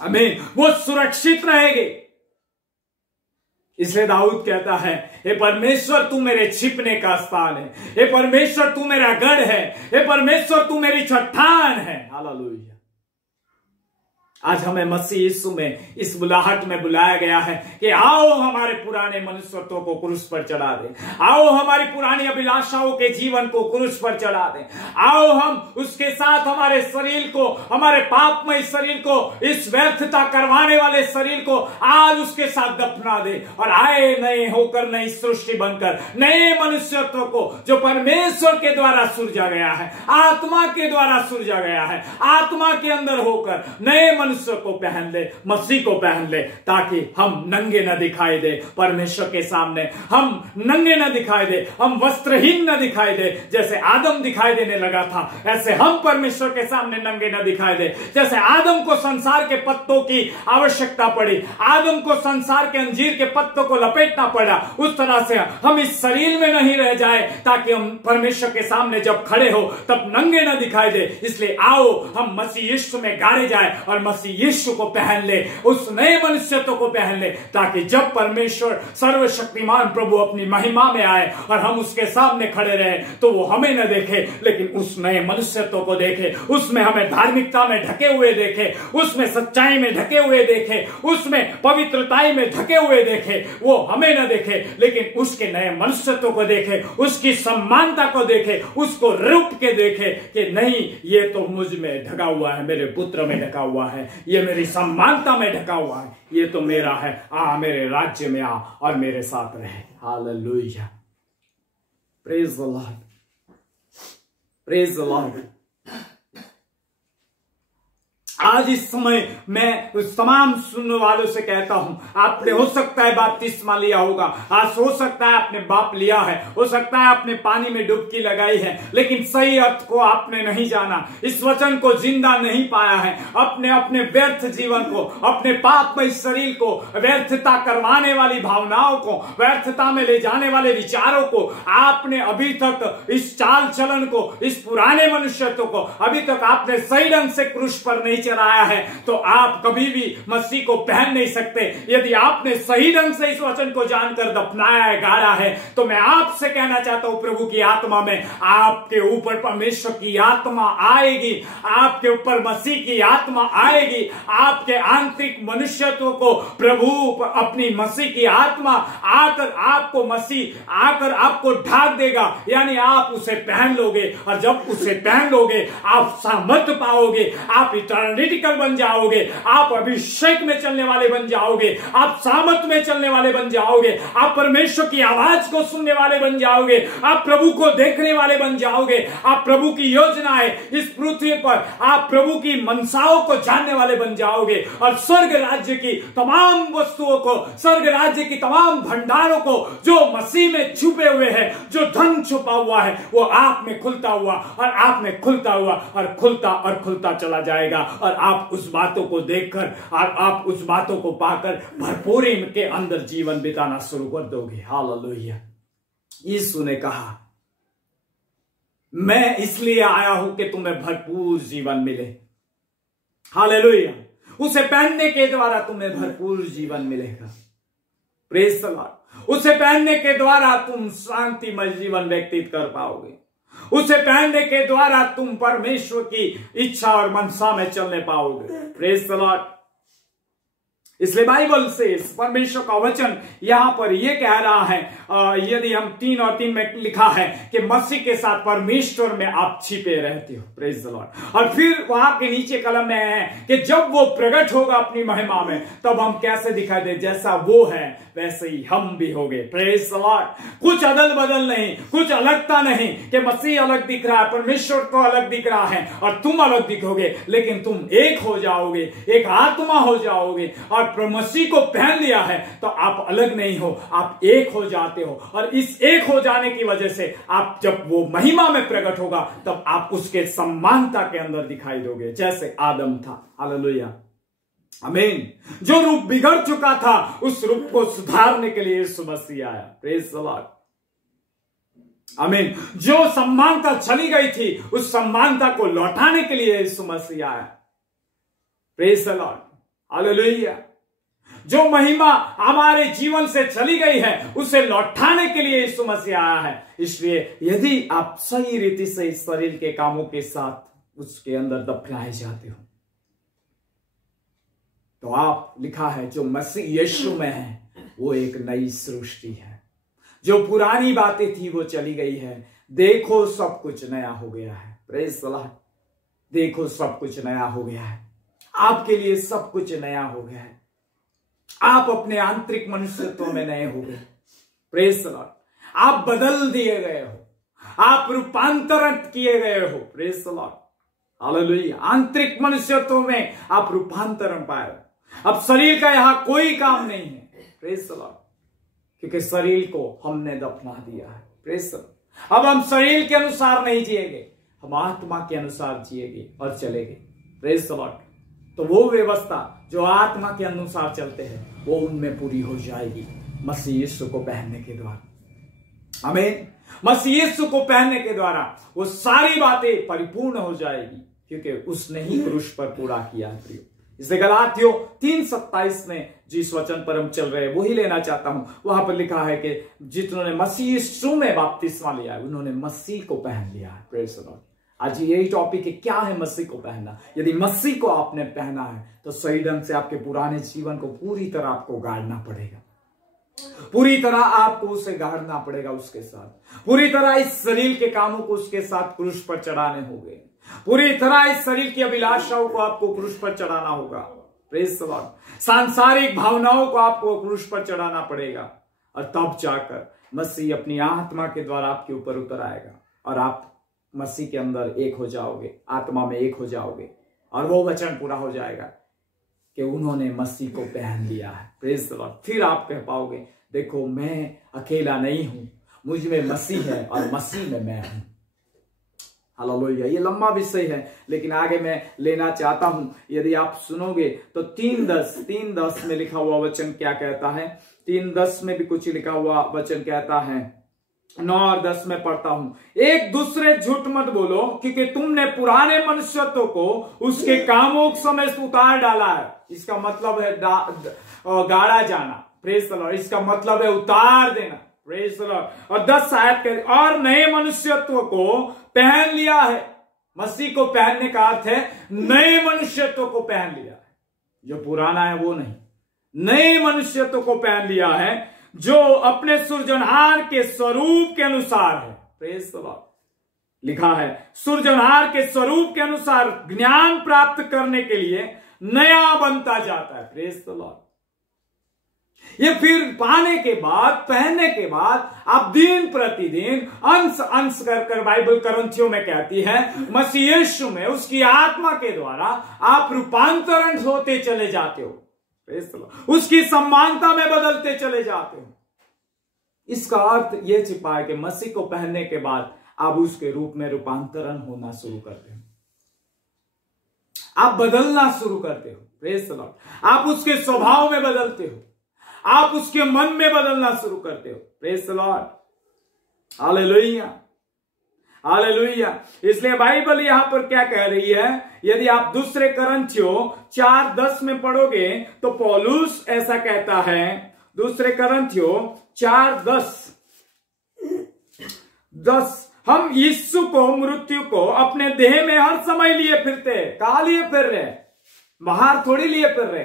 आमीन। वो सुरक्षित रहेंगे। इसलिए दाऊद कहता है, हे परमेश्वर तू मेरे छिपने का स्थान है, हे परमेश्वर तू मेरा गढ़ है, हे परमेश्वर तू मेरी चट्टान है। हालेलुया। आज हमें मसीह यीशु में इस बुलाहट में बुलाया गया है कि आओ हमारे पुराने मनुष्यत्व को क्रूस पर चढ़ा दें, आओ हमारी पुरानी अभिलाषाओं के जीवन को क्रूस पर चढ़ा दें, आओ हम उसके साथ हमारे शरीर को, हमारे पापमय शरीर को, इस व्यर्थता करवाने वाले शरीर को आज उसके साथ दफना दें, और आए नए होकर, नई सृष्टि बनकर, नए मनुष्यत्व को जो परमेश्वर के द्वारा सृजा गया है, आत्मा के द्वारा सृजा गया है, आत्मा के अंदर होकर नए मनुष्य को पहन ले, मसीह को पहन ले, ताकि हम नंगे न दिखाई दे परमेश्वर के सामने, हम नंगे न दिखाई दे, हम वस्त्रहीन न दिखाई दे। जैसे आदम दिखाई देने लगा था, ऐसे हम परमेश्वर के सामने नंगे न दिखाई दे। जैसे आदम को संसार के पत्तों की आवश्यकता पड़ी, आदम को संसार के अंजीर के पत्तों को लपेटना पड़ा, उस तरह से हम इस शरीर में नहीं रह जाए, ताकि हम परमेश्वर के सामने जब खड़े हो तब नंगे न दिखाई दे। इसलिए आओ हम मसीह यीशु में गाड़े जाए और मसीह यीशु को पहन ले, उस नए मनुष्यत्व को पहन ले, ताकि जब परमेश्वर सर्वशक्तिमान प्रभु अपनी महिमा में आए और हम उसके सामने खड़े रहे, तो वो हमें न देखे, लेकिन उस नए मनुष्यत्व को देखे, उसमें हमें धार्मिकता में ढके हुए देखे, उसमें सच्चाई में ढके हुए देखे, उसमें पवित्रताई में ढके हुए देखे। वो हमें न देखे, लेकिन उसके नए मनुष्यत्व को देखे, उसकी सम्मानता को देखे, उसको रूप के देखे कि नहीं, ये तो मुझ में ढका हुआ है, मेरे पुत्र में ढका हुआ है, ये मेरी सम्मानता में ढका हुआ है, ये तो मेरा है, आ मेरे राज्य में आ और मेरे साथ रहे। Hallelujah, praise the Lord, praise the Lord. आज इस समय मैं उस तमाम सुनने वालों से कहता हूं, आपने हो सकता है बपतिस्मा लिया होगा, आज हो सकता है आपने बाप लिया है, हो सकता है आपने पानी में डुबकी लगाई है, लेकिन सही अर्थ को आपने नहीं जाना, इस वचन को जिंदा नहीं पाया है, अपने अपने व्यर्थ जीवन को, अपने पापमय शरीर को, व्यर्थता करवाने वाली भावनाओं को, व्यर्थता में ले जाने वाले विचारों को आपने अभी तक, इस चाल चलन को, इस पुराने मनुष्यत्व को अभी तक आपने सही ढंग से क्रूस पर नहीं चढ़ाया है, तो आप कभी भी मसीह को पहन नहीं सकते। यदि आपने सही ढंग से इस वचन को जानकर दफनाया है, गाड़ा है, तो मैं आपसे कहना चाहता हूं, प्रभु की आत्मा में आपके ऊपर परमेश्वर की आत्मा आएगी, आपके ऊपर मसीह की आत्मा आएगी, आपके आंतरिक मनुष्यत्व को प्रभु अपनी मसीह की आत्मा आकर आपको, मसीह आकर आपको ढाक देगा, यानी आप उसे पहन लोगे, और जब उसे पहन लोगे आप सामर्थ्य पाओगे, आप इटर्निटिकल बन जाओगे, आप अभिषेक में चलने वाले बन जाओगे, आप सामर्थ में चलने वाले बन जाओगे, आप परमेश्वर की आवाज को सुनने वाले बन जाओगे, आप प्रभु को देखने वाले बन जाओगे, आप प्रभु की योजनाएं इस पृथ्वी पर, आप प्रभु की मनसाओं को जानने वाले बन जाओगे, और स्वर्ग राज्य की तमाम वस्तुओं को, स्वर्ग राज्य की तमाम भंडारों को जो मसीह में छुपे हुए हैं, जो धन छुपा हुआ है, वो आप में खुलता हुआ और आप में खुलता हुआ और खुलता चला जाएगा, और आप उस बातों को देखकर और आप उस बातों को पाकर भरपूरी के अंदर जीवन बिताना शुरू कर दोगे। हालेलुया। यीशु ने कहा, मैं इसलिए आया हूं कि तुम्हें भरपूर जीवन मिले। हालेलुया। उसे पहनने के द्वारा तुम्हें भरपूर जीवन मिलेगा। Praise the Lord. उसे पहनने के द्वारा तुम शांतिमय जीवन व्यतीत कर पाओगे। उसे पहनने के द्वारा तुम परमेश्वर की इच्छा और मनसा में चलने पाओगे। Praise the Lord. इसलिए बाइबल से परमेश्वर का वचन यहां पर यह कह रहा है, यदि हम 3 और 3 में लिखा है कि मसीह के साथ परमेश्वर में आप छिपे रहते हो। Praise the Lord. और फिर वहां के नीचे कलम में है कि जब वो प्रकट होगा अपनी महिमा में, तब हम कैसे दिखाई दे, जैसा वो है वैसे ही हम भी होंगे। Praise the Lord. कुछ अदल बदल नहीं, कुछ अलगता नहीं कि मसीह अलग दिख रहा है, परमेश्वर को अलग दिख रहा है और तुम अलग दिखोगे, लेकिन तुम एक हो जाओगे, एक आत्मा हो जाओगे, और मसीह को पहन लिया है तो आप अलग नहीं हो, आप एक हो जाते हो। और इस एक हो जाने की वजह से आप जब वो महिमा में प्रकट होगा, तब आप उसके समानता के अंदर दिखाई दोगे, जैसे आदम था। हालेलुया। आमीन। जो रूप बिगड़ चुका था, उस रूप को सुधारने के लिए यीशु मसीह आया। Praise the Lord. आमीन। जो समानता चली गई थी, उस समानता को लौटाने के लिए यीशु मसीह आया। Praise the Lord. हालेलुया। जो महिमा हमारे जीवन से चली गई है, उसे लौटाने के लिए यीशु मसीह आया है। इसलिए यदि आप सही रीति से इस शरीर के कामों के साथ उसके अंदर दफनाए जाते हो, तो आप, लिखा है, जो मसीह यीशु में है वो एक नई सृष्टि है। जो पुरानी बातें थी वो चली गई है, देखो सब कुछ नया हो गया है। Praise the Lord. देखो सब कुछ नया हो गया है। आपके लिए सब कुछ नया हो गया है। आप अपने आंतरिक मनुष्यत्व में नए हो गए। Praise the Lord. आप बदल दिए गए हो, आप रूपांतरित किए गए हो। Praise the Lord. हालेलुया। आंतरिक मनुष्यत्व में आप रूपांतरण पाए। अब शरीर का यहां कोई काम नहीं है। Praise the Lord. क्योंकि शरीर को हमने दफना दिया है। Praise the Lord. अब हम शरीर के अनुसार नहीं जिएंगे, हम आत्मा के अनुसार जिएंगे और चलेंगे। Praise the Lord. तो वो व्यवस्था जो आत्मा के अनुसार चलते हैं, वो उनमें पूरी हो जाएगी मसीह यीशु को पहनने के द्वारा। आमीन। मसीह यीशु को पहनने के द्वारा वो सारी बातें परिपूर्ण हो जाएगी, क्योंकि उसने ही क्रूस पर पूरा किया है। प्रियो, इसलिए गलातियों 3:27 में जिस वचन पर हम चल रहे हैं वही लेना चाहता हूं। वहां पर लिखा है कि जिन्होंने मसीह यीशु में बपतिस्मा लिया है, उन्होंने मसीह को पहन लिया है। Praise the Lord. आज यही टॉपिक है, क्या है मसीह को पहनना। यदि मसीह को आपने पहना है, तो सही ढंग से आपके पुराने जीवन को पूरी तरह आपको गाड़ना पड़ेगा, पूरी तरह आपको उसे गाड़ना पड़ेगा, उसके साथ पूरी तरह इस शरीर के कामों को उसके साथ क्रूस पर चढ़ाने होंगे, पूरी तरह इस शरीर की अभिलाषाओं को आपको क्रूस पर चढ़ाना होगा। Praise the Lord. सांसारिक भावनाओं को आपको क्रूस पर चढ़ाना पड़ेगा, और तब जाकर मसीह अपनी आत्मा के द्वारा आपके ऊपर उतर आएगा और आप मसीह के अंदर एक हो जाओगे, आत्मा में एक हो जाओगे, और वो वचन पूरा हो जाएगा कि उन्होंने मसीह को पहन लिया है। Praise the Lord. फिर आप कह पाओगे देखो मैं अकेला नहीं हूं, मुझ में मसीह है और मसीह में मैं हूं। हालेलुया। ये लंबा विषय है लेकिन आगे मैं लेना चाहता हूं। यदि आप सुनोगे तो 3:10 में लिखा हुआ वचन क्या कहता है? 3:10 में भी कुछ लिखा हुआ वचन कहता है, 9 और 10 में पढ़ता हूं, एक दूसरे झूठ मत बोलो क्योंकि तुमने पुराने मनुष्यत्व को उसके कामों समय से उतार डाला है। इसका मतलब है गाड़ा जाना। Praise the Lord. इसका मतलब है उतार देना। Praise the Lord. और 10 आयत के और नए मनुष्यत्व को पहन लिया है। मसीह को पहनने का अर्थ है नए मनुष्यत्व को पहन लिया है, जो पुराना है वो नहीं। नए मनुष्यत्व को पहन लिया है जो अपने सृजनहार के स्वरूप के अनुसार है। Praise the Lord. लिखा है सृजनहार के स्वरूप के अनुसार ज्ञान प्राप्त करने के लिए नया बनता जाता है। Praise the Lord. ये फिर पाने के बाद, पहनने के बाद आप दिन प्रतिदिन अंश अंश कर बाइबल करंथियों में कहती है मसीह यीशु में उसकी आत्मा के द्वारा आप रूपांतरण होते चले जाते हो। उसकी समानता में बदलते चले जाते हो। इसका अर्थ यह छिपा है कि मसीह को पहनने के बाद आप उसके रूप में रूपांतरण होना शुरू करते हो, आप बदलना शुरू करते हो। Praise the Lord. आप उसके स्वभाव में बदलते हो, आप उसके मन में बदलना शुरू करते हो। Praise the Lord. Hallelujah, hallelujah. इसलिए बाइबल यहां पर क्या कह रही है? यदि आप दूसरे करंथियों 4:10 में पढ़ोगे तो पौलुस ऐसा कहता है, दूसरे करंथियों 4:10, हम यीशु को, मृत्यु को अपने देह में हर समय लिए फिरते हैं। कहा लिए फिर रहे? बाहर थोड़ी लिए फिर रहे,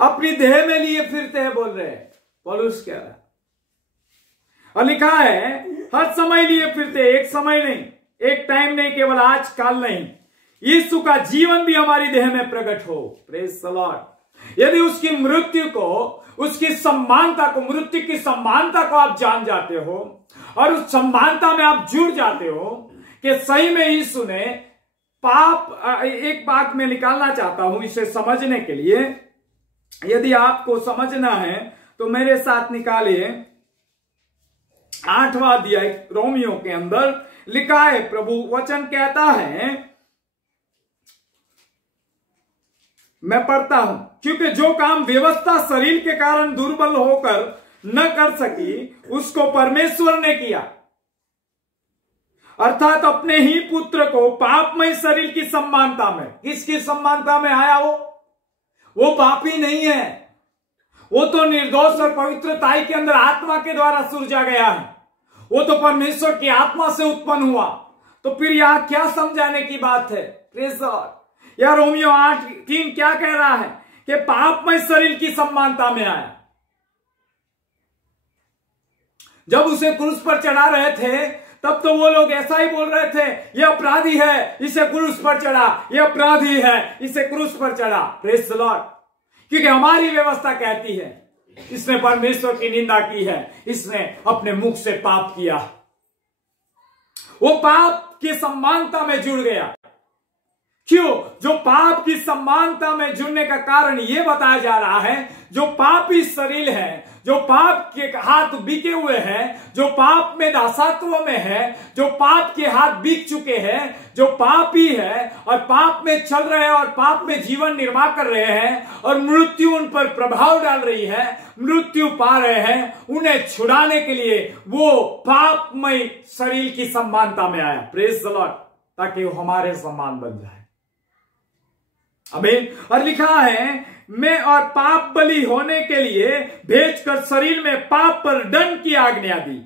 अपनी देह में लिए फिरते हैं बोल रहे हैं पौलुस कह रहा है। और लिखा है हर समय लिए फिरते, एक समय नहीं, एक टाइम नहीं, केवल आज काल नहीं। यीशु का जीवन भी हमारी देह में प्रकट हो। Praise the Lord. यदि उसकी मृत्यु को, उसकी सम्मानता को, मृत्यु की सम्मानता को आप जान जाते हो और उस सम्मानता में आप जुड़ जाते हो कि सही में यीशु ने पाप, एक बात मैं निकालना चाहता हूं इसे समझने के लिए। यदि आपको समझना है तो मेरे साथ निकालिए 8वां अध्याय रोमियो के अंदर लिखा है, प्रभु वचन कहता है, मैं पढ़ता हूं, क्योंकि जो काम व्यवस्था शरीर के कारण दुर्बल होकर न कर सकी उसको परमेश्वर ने किया, अर्थात अपने ही पुत्र को पापमय शरीर की समानता में। किसकी समानता में आया वो पापी नहीं है, वो तो निर्दोष और पवित्रताई के अंदर आत्मा के द्वारा सृजा गया है, वो तो परमेश्वर की आत्मा से उत्पन्न हुआ। तो फिर यहां क्या समझाने की बात है? Praise God. यह रोमियो 8:3 क्या कह रहा है कि पापमय शरीर की समानता में आया। जब उसे क्रूस पर चढ़ा रहे थे तब तो वो लोग ऐसा ही बोल रहे थे, यह अपराधी है, इसे क्रूस पर चढ़ा, यह अपराधी है, इसे क्रूस पर चढ़ा। Praise the Lord. क्योंकि हमारी व्यवस्था कहती है इसने परमेश्वर की निंदा की है, इसने अपने मुख से पाप किया, वो पाप की समानता में जुड़ गया। क्यों? जो पाप की समानता में जुड़ने का कारण यह बताया जा रहा है, जो पापी शरीर है, जो पाप के हाथ बिके हुए हैं, जो पाप में दासत्व में है, जो पाप के हाथ बिक चुके हैं, जो पापी है और पाप में चल रहे हैं और पाप में जीवन निर्वाह कर रहे हैं और मृत्यु उन पर प्रभाव डाल रही है, मृत्यु पा रहे हैं, उन्हें छुड़ाने के लिए वो पापमय शरीर की समानता में आया। Praise the Lord. ताकि वो हमारे समान बन जाए। आमीन। और लिखा है, मैं और पाप बलि होने के लिए भेजकर शरीर में पाप पर दंड की आज्ञा दी,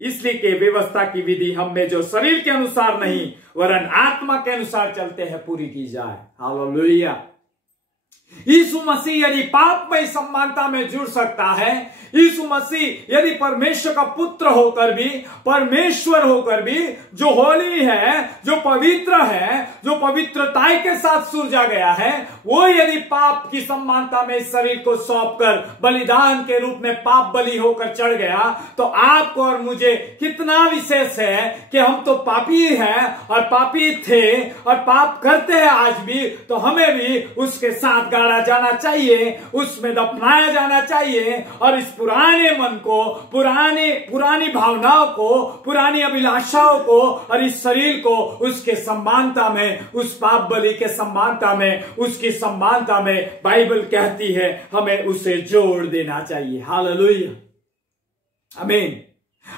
इसलिए कि व्यवस्था की विधि हम में जो शरीर के अनुसार नहीं वरन आत्मा के अनुसार चलते हैं पूरी की जाए। हालेलुया। यीशु मसीह यदि पापमय समानता में जुड़ सकता है, यीशु मसीह यदि परमेश्वर का पुत्र होकर भी, परमेश्वर होकर भी, जो होली है, जो पवित्र है, जो पवित्रता के साथ सुरजा गया है, वो यदि पाप की समानता में इस शरीर को सौंपकर बलिदान के रूप में पाप बलि होकर चढ़ गया, तो आपको और मुझे कितना विशेष है कि हम तो पापी हैं और पापी थे और पाप करते हैं आज भी, तो हमें भी उसके साथ गाड़ा जाना चाहिए, उसमें दफनाया जाना चाहिए और इस पुराने मन को, पुरानी भावनाओं को, पुरानी अभिलाषाओं को और इस शरीर को उसके समानता में, उस पाप बलि के समानता में, उसकी समानता में बाइबल कहती है हमें उसे जोड़ देना चाहिए। हालेलुया, आमीन।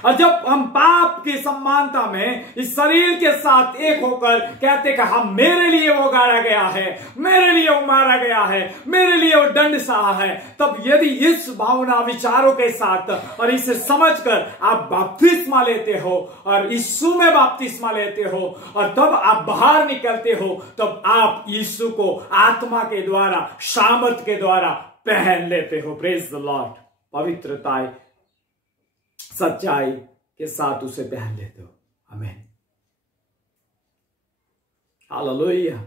और जब हम पाप की समानता में इस शरीर के साथ एक होकर कहते कि हम, मेरे लिए वो गाड़ा गया है, मेरे लिए वो मारा गया है, मेरे लिए वो दंड सहा है, तब यदि इस भावना विचारों के साथ और इसे समझकर आप बपतिस्मा लेते हो और यीशु में बपतिस्मा लेते हो और तब आप बाहर निकलते हो, तब आप यीशु को आत्मा के द्वारा, सामर्थ के द्वारा पहन लेते हो। Praise the Lord. पवित्रता, सच्चाई के साथ उसे पहन लेते हो। आमीन, हालेलुया।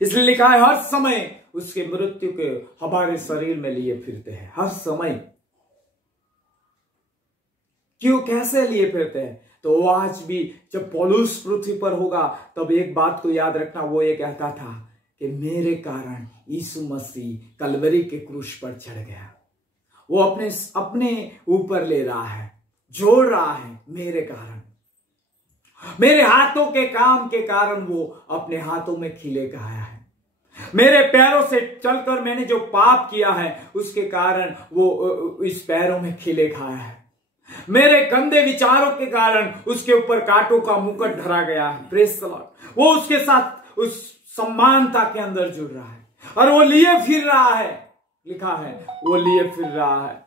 इसलिए लिखा है हर समय उसके मृत्यु के हमारे शरीर में लिए फिरते हैं, हर समय। क्यों, कैसे लिए फिरते हैं? तो वो आज भी जब पौलुस पृथ्वी पर होगा तब एक बात को याद रखना, वो ये कहता था कि मेरे कारण यीशु मसीह कलवरी के क्रूस पर चढ़ गया। वो अपने ऊपर ले रहा है, जोड़ रहा है, मेरे कारण, मेरे हाथों के काम के कारण वो अपने हाथों में खिले खाया है। मेरे पैरों से चलकर मैंने जो पाप किया है उसके कारण वो इस पैरों में खिले खाया है। मेरे गंदे विचारों के कारण उसके ऊपर कांटों का मुकुट धरा गया है। Praise the Lord. वो उसके साथ उस समानता के अंदर जुड़ रहा है और वो लिए फिर रहा है। लिखा है वो लिए फिर रहा है।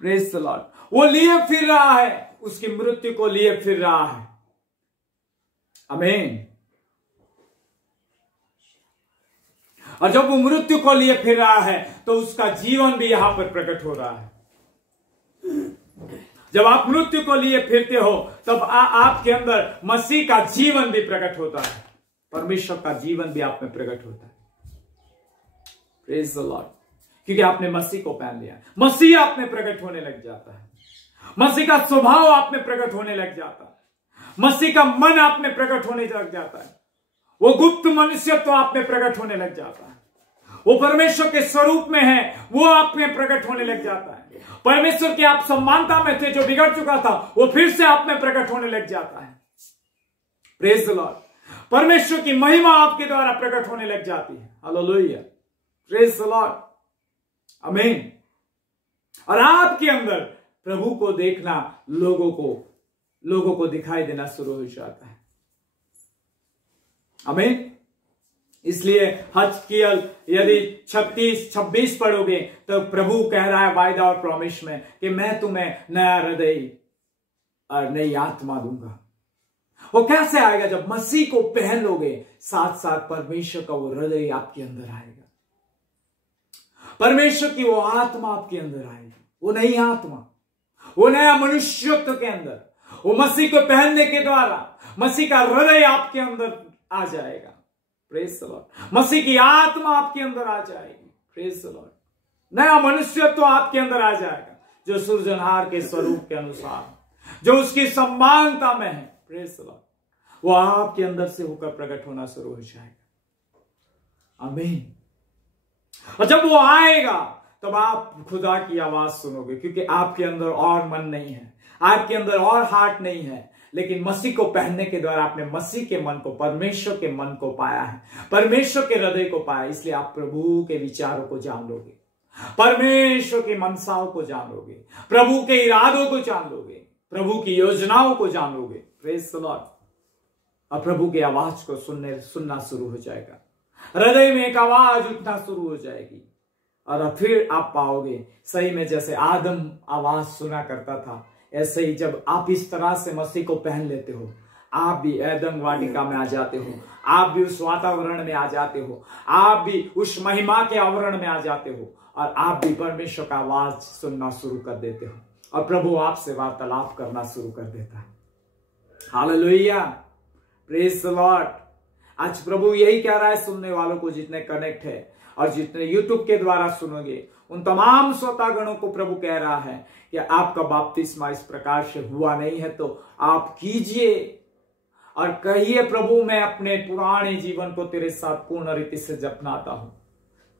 Praise the Lord. वो लिए फिर रहा है, उसकी मृत्यु को लिए फिर रहा है। आमीन। और जब वो मृत्यु को लिए फिर रहा है तो उसका जीवन भी यहां पर प्रकट हो रहा है। जब आप मृत्यु को लिए फिरते हो तब आपके अंदर मसीह का जीवन भी प्रकट होता है, परमेश्वर का जीवन भी आप में प्रकट होता है। Praise the Lord. क्योंकि आपने मसीह को पहन लिया, मसीह आप में प्रकट होने लग जाता है, मसीह का स्वभाव आप में प्रकट होने लग जाता है, मसीह का मन आप में प्रकट होने लग जाता है, वो गुप्त मनुष्यत्व आप में प्रकट होने लग जाता है, वो परमेश्वर के स्वरूप में है वो आप में प्रकट होने लग जाता है। परमेश्वर की आप समानता में थे, जो बिगड़ चुका था वो फिर से आप में प्रकट होने लग जाता है। Praise the Lord. परमेश्वर की महिमा आपके द्वारा प्रकट होने लग जाती है। हालेलुया, प्रेज द लॉर्ड, आमीन। और आपके अंदर प्रभु को देखना लोगों को दिखाई देना शुरू हो जाता है। आमीन। इसलिए हजकियल यदि 36-26 पढ़ोगे तो प्रभु कह रहा है वायदा और प्रॉमिस में कि मैं तुम्हें नया हृदय और नई आत्मा दूंगा। वो कैसे आएगा? जब मसीह को पहन लोगे, साथ साथ परमेश्वर का वो हृदय आपके अंदर आएगा, परमेश्वर की वो आत्मा आपके अंदर आएगी, वो नई आत्मा, वो नया मनुष्यत्व के अंदर, वो मसीह को पहनने के द्वारा मसीह का हृदय आपके अंदर आ जाएगा। Praise the Lord. मसीह की आत्मा आपके अंदर आ जाएगी। Praise the Lord. नया मनुष्यत्व आपके अंदर आ जाएगा, जो सृजनहार के स्वरूप के अनुसार, जो उसकी समानता में है। Praise the Lord. वो आपके अंदर से होकर प्रकट होना शुरू हो जाएगा। आमीन। और जब वो आएगा तब आप खुदा की आवाज सुनोगे, क्योंकि आपके अंदर और मन नहीं है, आपके अंदर और हार्ट नहीं है, लेकिन मसीह को पहनने के द्वारा आपने मसीह के मन को, परमेश्वर के मन को पाया है, परमेश्वर के हृदय को पाया। इसलिए आप प्रभु के विचारों को जान लोगे, परमेश्वर की मनसाओं को जान लोगे, प्रभु के इरादों को जान लोगे, प्रभु की योजनाओं को जान लोगे। Praise the Lord. और प्रभु की आवाज को सुनना शुरू हो जाएगा, हृदय में एक आवाज उठना शुरू हो जाएगी। और फिर आप पाओगे सही में जैसे आदम आवाज सुना करता था, ऐसे ही जब आप इस तरह से मसीह को पहन लेते हो, आप भी एदन वाटिका में आ जाते हो, आप भी उस वातावरण में आ जाते हो, आप भी उस महिमा के आवरण में आ जाते हो और आप भी परमेश्वर का आवाज सुनना शुरू कर देते हो और प्रभु आपसे वार्तालाप करना शुरू कर देता है। Hallelujah, praise the Lord. आज प्रभु यही कह रहा है सुनने वालों को, जितने कनेक्ट है और जितने यूट्यूब के द्वारा सुनोगे, उन तमाम श्रोतागणों को प्रभु कह रहा है कि आपका बपतिस्मा इस प्रकार से हुआ नहीं है तो आप कीजिए और कहिए, प्रभु मैं अपने पुराने जीवन को तेरे साथ पूर्ण रीति से अपनाता हूं।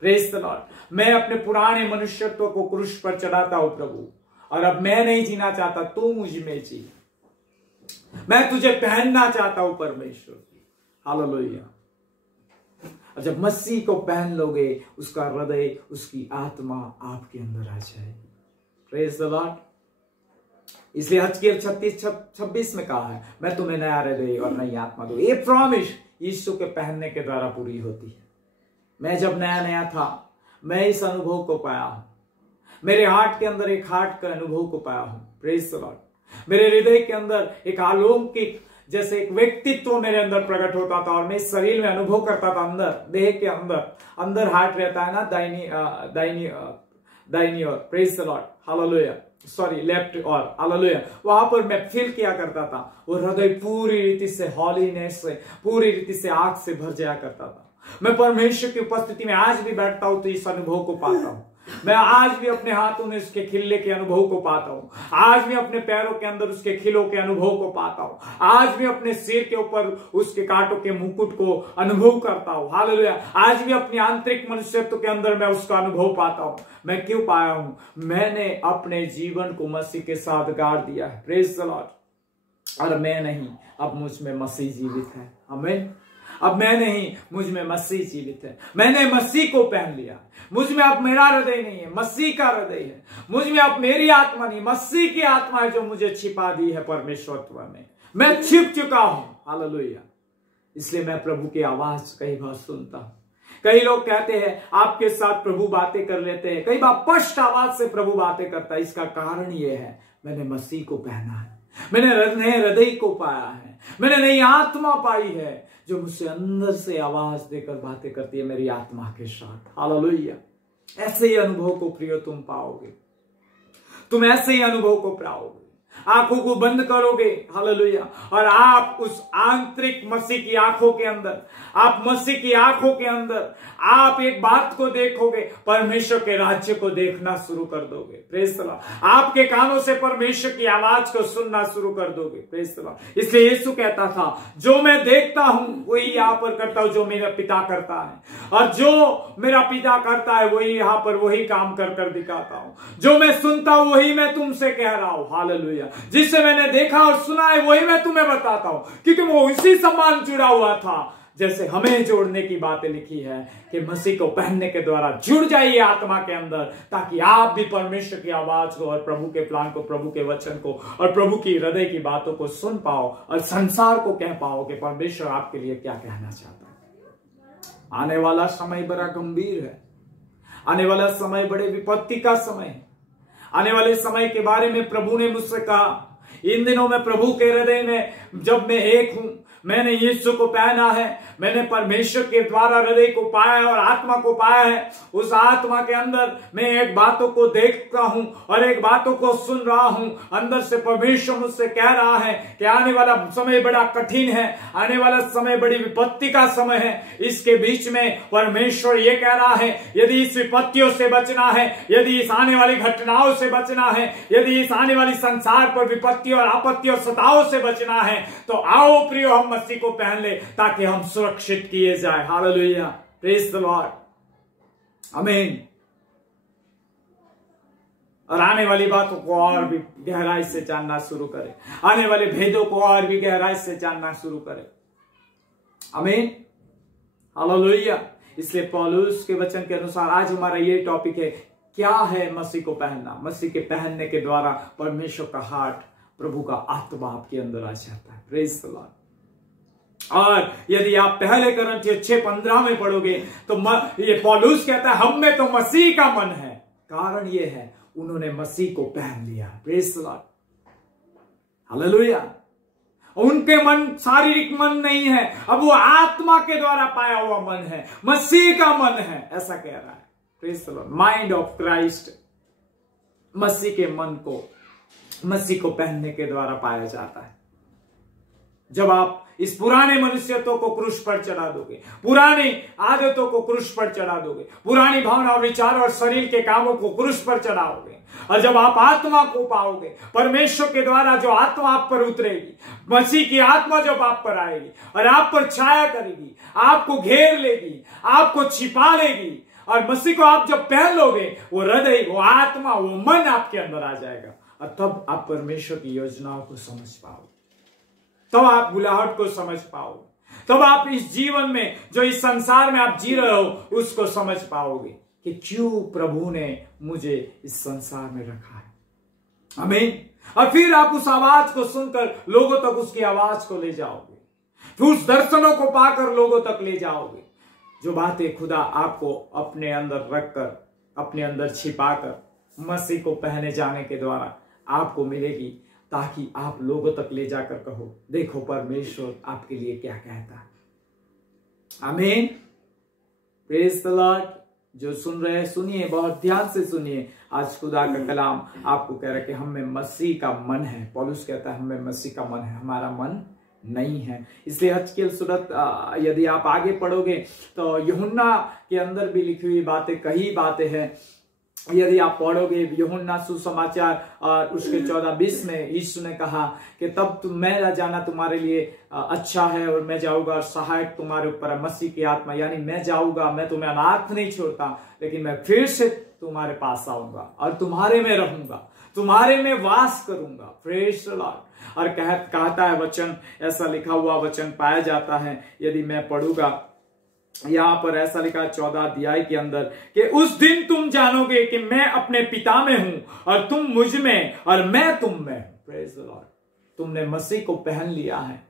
Praise the Lord. मैं अपने पुराने मनुष्यत्व को क्रूस पर चढ़ाता हूं प्रभु, और अब मैं नहीं जीना चाहता, तू मुझ में जी। मैं तुझे पहनना चाहता हूं परमेश्वर। हालेलुया। और जब मसीह को पहन लोगे, उसका हृदय, उसकी आत्मा आपके अंदर आ जाए। Praise the Lord. इसलिए हजकियेल 36:26 में कहा है, मैं तुम्हें नया हृदय और नई आत्मा दूं। ये प्रॉमिस यीशु के पहनने के द्वारा पूरी होती है। मैं जब नया नया था, मैं इस अनुभव को पाया हूं। मेरे हार्ट के अंदर एक हार्ट का अनुभव को पाया हूं। Praise the Lord. मेरे हृदय के अंदर एक अलौकिक जैसे एक व्यक्तित्व मेरे अंदर प्रकट होता था और मैं शरीर में अनुभव करता था। अंदर, देह के अंदर हार्ट रहता है ना, दाहिनी ओर। Praise the Lord. Hallelujah. Sorry, left और हालेलुया। वहां पर मैं फील किया करता था, वो हृदय पूरी रीति से हॉलीनेस से, पूरी रीति से आग से भर जाया करता था। मैं परमेश्वर की उपस्थिति में आज भी बैठता हूं तो इस अनुभव को पाता हूं। मैं आज भी अपने हाथों में उसके खिलने के अनुभव को पाता हूं। आज भी अपने पैरों के अंदर उसके खिलों के अनुभव को पाता हूं। आज भी अपने सिर के ऊपर उसके कांटों के मुकुट को अनुभव करता हूं। हालेलुया। आज भी अपने आंतरिक मनुष्यत्व के अंदर मैं उसका अनुभव पाता हूं। मैं क्यों पाया हूं? मैंने अपने जीवन को मसीह के साथ गाड़ दिया है। Praise the Lord. और मैं नहीं, अब मुझ में मसीह जीवित है। आमीन। अब मैं नहीं, मुझ में मसीह जीवित है। मैंने मसीह को पहन लिया। मुझ में अब मेरा हृदय नहीं है, मसीह का हृदय है। मुझ में अब मेरी आत्मा नहीं, मसीह की आत्मा है जो मुझे छिपा दी है परमेश्वरत्व में। मैं छिप चुका हूं। हालेलुया। इसलिए मैं प्रभु की आवाज कई बार सुनता हूं। कई लोग कहते हैं आपके साथ प्रभु बातें कर लेते हैं, कई बार स्पष्ट आवाज से प्रभु बातें करता है। इसका कारण यह है, मैंने मसीह को पहना है, मैंने नए हृदय को पाया है, मैंने नई आत्मा पाई है जो मुझसे अंदर से आवाज देकर बातें करती है मेरी आत्मा के साथ। हालेलुया। ऐसे ही अनुभव को प्रिय तुम पाओगे। तुम ऐसे ही अनुभव को पाओगे। आंखों को बंद करोगे। हालेलुया। और आप उस आंतरिक मसीह की आंखों के अंदर, आप मसीह की आंखों के अंदर आप एक बात को देखोगे, परमेश्वर के राज्य को देखना शुरू कर दोगे। Praise the Lord. आपके कानों से परमेश्वर की आवाज को सुनना शुरू कर दोगे। Praise the Lord. इसलिए यीशु कहता था, जो मैं देखता हूं वही यहां पर करता हूं जो मेरा पिता करता है, और जो मेरा पिता करता है वही यहां पर वही काम कर कर दिखाता हूं। जो मैं सुनता हूं वही मैं तुमसे कह रहा हूं। हालेलुया। जिससे मैंने देखा और सुना है वही मैं तुम्हें बताता हूं, क्योंकि वो इसी समान जुड़ा हुआ था जैसे हमें जोड़ने की बातें लिखी है कि मसीह को पहनने के द्वारा जुड़ जाइए आत्मा के अंदर, ताकि आप भी परमेश्वर की आवाज को और प्रभु के प्लान को, प्रभु के वचन को और प्रभु की हृदय की बातों को सुन पाओ और संसार को कह पाओ कि परमेश्वर आपके लिए क्या कहना चाहता है। आने वाला समय बड़ा गंभीर है। आने वाला समय बड़े विपत्ति का समय है। आने वाले समय के बारे में प्रभु ने मुझसे कहा, इन दिनों में प्रभु के हृदय में जब मैं एक हूं, मैंने यीशु को पहना है, मैंने परमेश्वर के द्वारा हृदय को पाया है और आत्मा को पाया है। उस आत्मा के अंदर मैं एक बातों को देखता हूं और एक बातों को सुन रहा हूं। अंदर से परमेश्वर मुझसे कह रहा है कि आने वाला समय बड़ा कठिन है, आने वाला समय बड़ी विपत्ति का समय है। इसके बीच में परमेश्वर ये कह रहा है, यदि इस विपत्तियों से बचना है, यदि इस आने वाली घटनाओं से बचना है, यदि इस आने वाली संसार पर विपत्ति और आपत्ति और सताओं से बचना है, तो आओ प्रियो हम मसीह को पहन ले, ताकि हम सुरक्षित किए जाए। हालेलुया। Praise the Lord. आमीन। और आने वाली बातों को और भी गहराई से जानना शुरू करें, आने वाले भेदों को और भी गहराई से जानना शुरू करें। आमीन। हालेलुया। इसलिए पौलुस के वचन के अनुसार आज हमारा ये टॉपिक है, क्या है मसीह को पहनना। मसीह के पहनने के द्वारा परमेश्वर का हार्ट, प्रभु का आत्मा आपके अंदर आ जाता है। Praise the Lord. और यदि आप पहले करंथियों 6:15 में पढ़ोगे तो ये पौलुस कहता है, हम में तो मसीह का मन है। कारण ये है, उन्होंने मसीह को पहन लिया। Praise the Lord. हालेलुया। उनके मन शारीरिक मन नहीं है, अब वो आत्मा के द्वारा पाया हुआ मन है, मसीह का मन है, ऐसा कह रहा है। Praise the Lord. Mind of Christ, Masih के मन को, मसीह को पहनने के द्वारा पाया जाता है। जब आप इस पुराने मनुष्यत्व को क्रूस पर चढ़ा दोगे, पुरानी आदतों को क्रूस पर चढ़ा दोगे, पुरानी भावना और विचार और शरीर के कामों को क्रूस पर चढ़ाओगे, और जब आप आत्मा को पाओगे, परमेश्वर के द्वारा जो आत्मा आप पर उतरेगी, मसीह की आत्मा जब आप पर आएगी और आप पर छाया करेगी, आपको घेर लेगी, आपको छिपा लेगी, और मसीह को आप जब पहन लोगे, वो हृदय, वो आत्मा, वो मन आपके अंदर आ जाएगा, और तब आप परमेश्वर की योजनाओं को समझ पाओगे, तब आप बुलाहट को समझ पाओगे, तब आप इस जीवन में, जो इस संसार में आप जी रहे हो, उसको समझ पाओगे कि क्यों प्रभु ने मुझे इस संसार में रखा है। आमीन। और फिर आप उस आवाज को सुनकर लोगों तक उसकी आवाज को ले जाओगे, फिर उस दर्शनों को पाकर लोगों तक ले जाओगे, जो बातें खुदा आपको अपने अंदर रखकर, अपने अंदर छिपाकर मसीह को पहने जाने के द्वारा आपको मिलेगी, ताकि आप लोगों तक ले जाकर कहो, देखो परमेश्वर आपके लिए क्या कहता है। आमीन। Praise the Lord. जो सुन रहे हैं सुनिए, बहुत ध्यान से सुनिए। आज खुदा का कलाम आपको कह रहा है कि हमें मसीह का मन है। पौलुस कहता है हमें मसीह का मन है, हमारा मन नहीं है। इसलिए आज की सूरत यदि आप आगे पढ़ोगे तो यूहन्ना के अंदर भी लिखी हुई बातें, कई बातें हैं। यदि आप पढ़ोगे यूहन्ना सुसमाचार और उसके 14:20 में यीशु ने कहा कि तब मैं जाना तुम्हारे लिए अच्छा है, और मैं जाऊंगा और सहायक तुम्हारे ऊपर है, मसीह की आत्मा, यानी मैं जाऊंगा, मैं तुम्हें अनाथ नहीं छोड़ता, लेकिन मैं फिर से तुम्हारे पास आऊंगा और तुम्हारे में रहूंगा, तुम्हारे में वास करूंगा। Praise the Lord. और कहता है वचन, ऐसा लिखा हुआ वचन पाया जाता है, यदि मैं पढ़ूंगा, यहां पर ऐसा लिखा 14 अध्याय के अंदर कि उस दिन तुम जानोगे कि मैं अपने पिता में हूं और तुम मुझ में और मैं तुम में हूं। Praise the Lord. तुमने मसीह को पहन लिया है,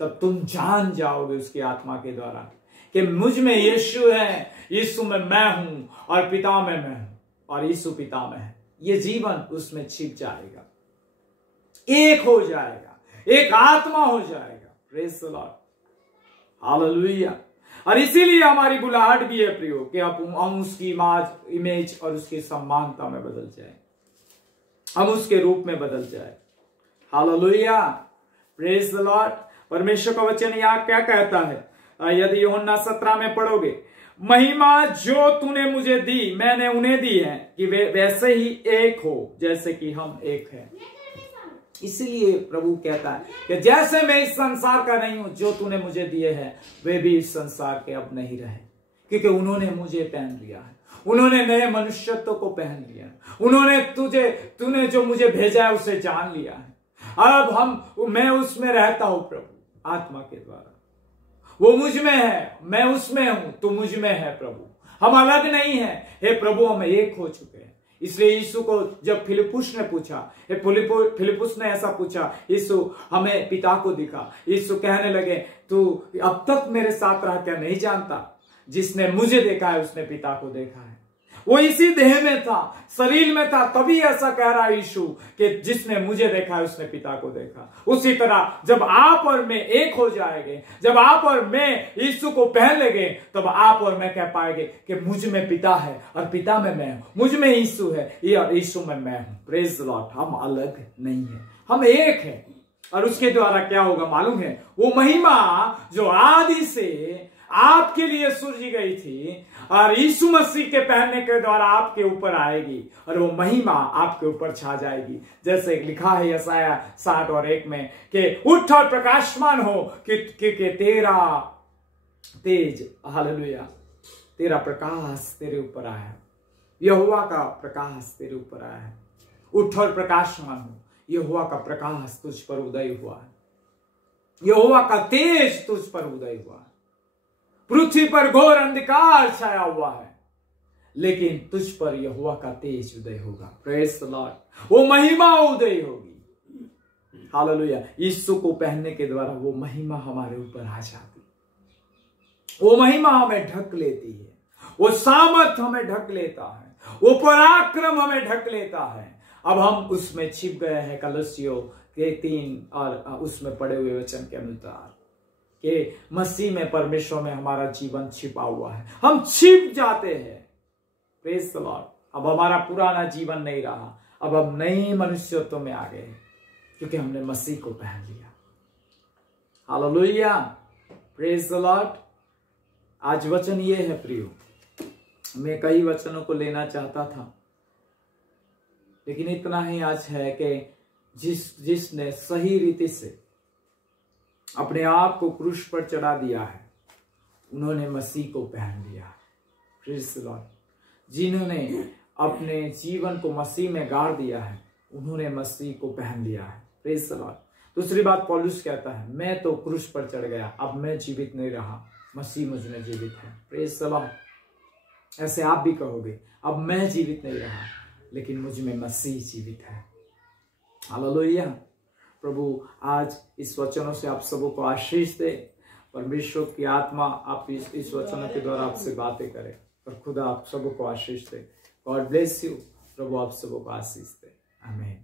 तब तुम जान जाओगे उसकी आत्मा के द्वारा कि मुझ में यीशु है, यीशु में मैं हूं और पिता में मैं हूं और यीशु पिता में है। ये जीवन उसमें छिप जाएगा, एक हो जाएगा, एक आत्मा हो जाएगा। Praise the Lord. हालेलुया। और इसीलिए हमारी बुलाहट भी है प्रियो कि हम उसकी इमेज और उसकी समानता में बदल जाए, हम उसके रूप में बदल जाए। हालेलुया। Praise the Lord. परमेश्वर का वचन यहाँ क्या कहता है? यदि यूहन्ना 17 में पढ़ोगे, महिमा जो तूने मुझे दी मैंने उन्हें दी है कि वे वैसे ही एक हो जैसे कि हम एक हैं। इसलिए प्रभु कहता है कि जैसे मैं इस संसार का नहीं हूं, जो तूने मुझे दिए हैं वे भी इस संसार के अब नहीं रहे, क्योंकि उन्होंने मुझे पहन लिया है, उन्होंने नए मनुष्यत्व को पहन लिया है, उन्होंने तूने जो मुझे भेजा है उसे जान लिया है। अब मैं उसमें रहता हूं प्रभु आत्मा के द्वारा, वो मुझ में है, मैं उसमें हूं, तू मुझ में है प्रभु, हम अलग नहीं है। हे प्रभु हम एक हो चुके हैं। इसलिए यीशु को जब फिलिपुस ने पूछा, फिलिपुस ने ऐसा पूछा, यीशु हमें पिता को दिखा, यीशु कहने लगे तू अब तक मेरे साथ रह क्या नहीं जानता? जिसने मुझे देखा है उसने पिता को देखा है। वो इसी देह में था, शरीर में था, तभी ऐसा कह रहा है यीशु कि जिसने मुझे देखा है उसने पिता को देखा। उसी तरह जब आप और मैं एक हो जाएंगे, जब आप और मैं यीशु को पहन लेंगे, तब आप और मैं कह पाएंगे कि मुझ में पिता है और पिता में मैं हूं, मुझ में यीशु है और यीशु में मैं हूं। Praise the Lord. हम अलग नहीं है, हम एक है। और उसके द्वारा क्या होगा मालूम है? वो महिमा जो आदि से आपके लिए सूझी गई थी और यीशु मसीह के पहनने के द्वारा आपके ऊपर आएगी और वो महिमा आपके ऊपर छा जाएगी। जैसे लिखा है यशायाह 60:1 में कि उठ और प्रकाशमान हो क्योंकि तेरा तेज, हालेलुया, तेरा प्रकाश तेरे ऊपर आया है, यहोवा का प्रकाश तेरे ऊपर आया है। उठ और प्रकाशमान हो, यहोवा का प्रकाश तुझ पर उदय हुआ है, यहोवा का तेज तुझ पर उदय हुआ है। पृथ्वी पर घोर अंधकार छाया हुआ है, लेकिन तुझ पर यहोवा का तेज उदय होगा। Praise the Lord. वो महिमा उदय होगी। हालेलुया। यीशु को पहनने के द्वारा वो महिमा हमारे ऊपर आ जाती, वो महिमा हमें ढक लेती है, वो सामर्थ हमें ढक लेता है, वो पराक्रम हमें ढक लेता है। अब हम उसमें छिप गए हैं। कलसियों के 3 और उसमें पड़े हुए वचन के अनुसार कि मसीह में, परमेश्वर में हमारा जीवन छिपा हुआ है। हम छिप जाते हैं। Praise the Lord. अब हमारा पुराना जीवन नहीं रहा, अब हम नई मनुष्यत्व में आ गए क्योंकि हमने मसीह को पहन लिया। Hallelujah, praise the Lord. आज वचन ये है प्रियो, मैं कई वचनों को लेना चाहता था, लेकिन इतना ही आज है कि जिसने सही रीति से अपने आप को क्रूस पर चढ़ा दिया है, उन्होंने मसीह को पहन लिया। Praise the Lord. जिन्होंने अपने जीवन को मसीह में गाड़ दिया है, उन्होंने मसीह को पहन लिया है। Praise the Lord. दूसरी बात पौलुस कहता है, मैं तो क्रूस पर चढ़ गया, अब मैं जीवित नहीं रहा, मसीह मुझ में जीवित है। Praise the Lord. ऐसे आप भी कहोगे, अब मैं जीवित नहीं रहा, लेकिन मुझ में मसीह जीवित है। हालेलुया। प्रभु आज इस वचनों से आप सबों को आशीष दे। परमेश्वर की आत्मा आप इस वचनों के द्वारा आपसे बातें करे और खुदा आप सबों को आशीष दे। God bless you. प्रभु आप सबों को आशीष दे। आमीन।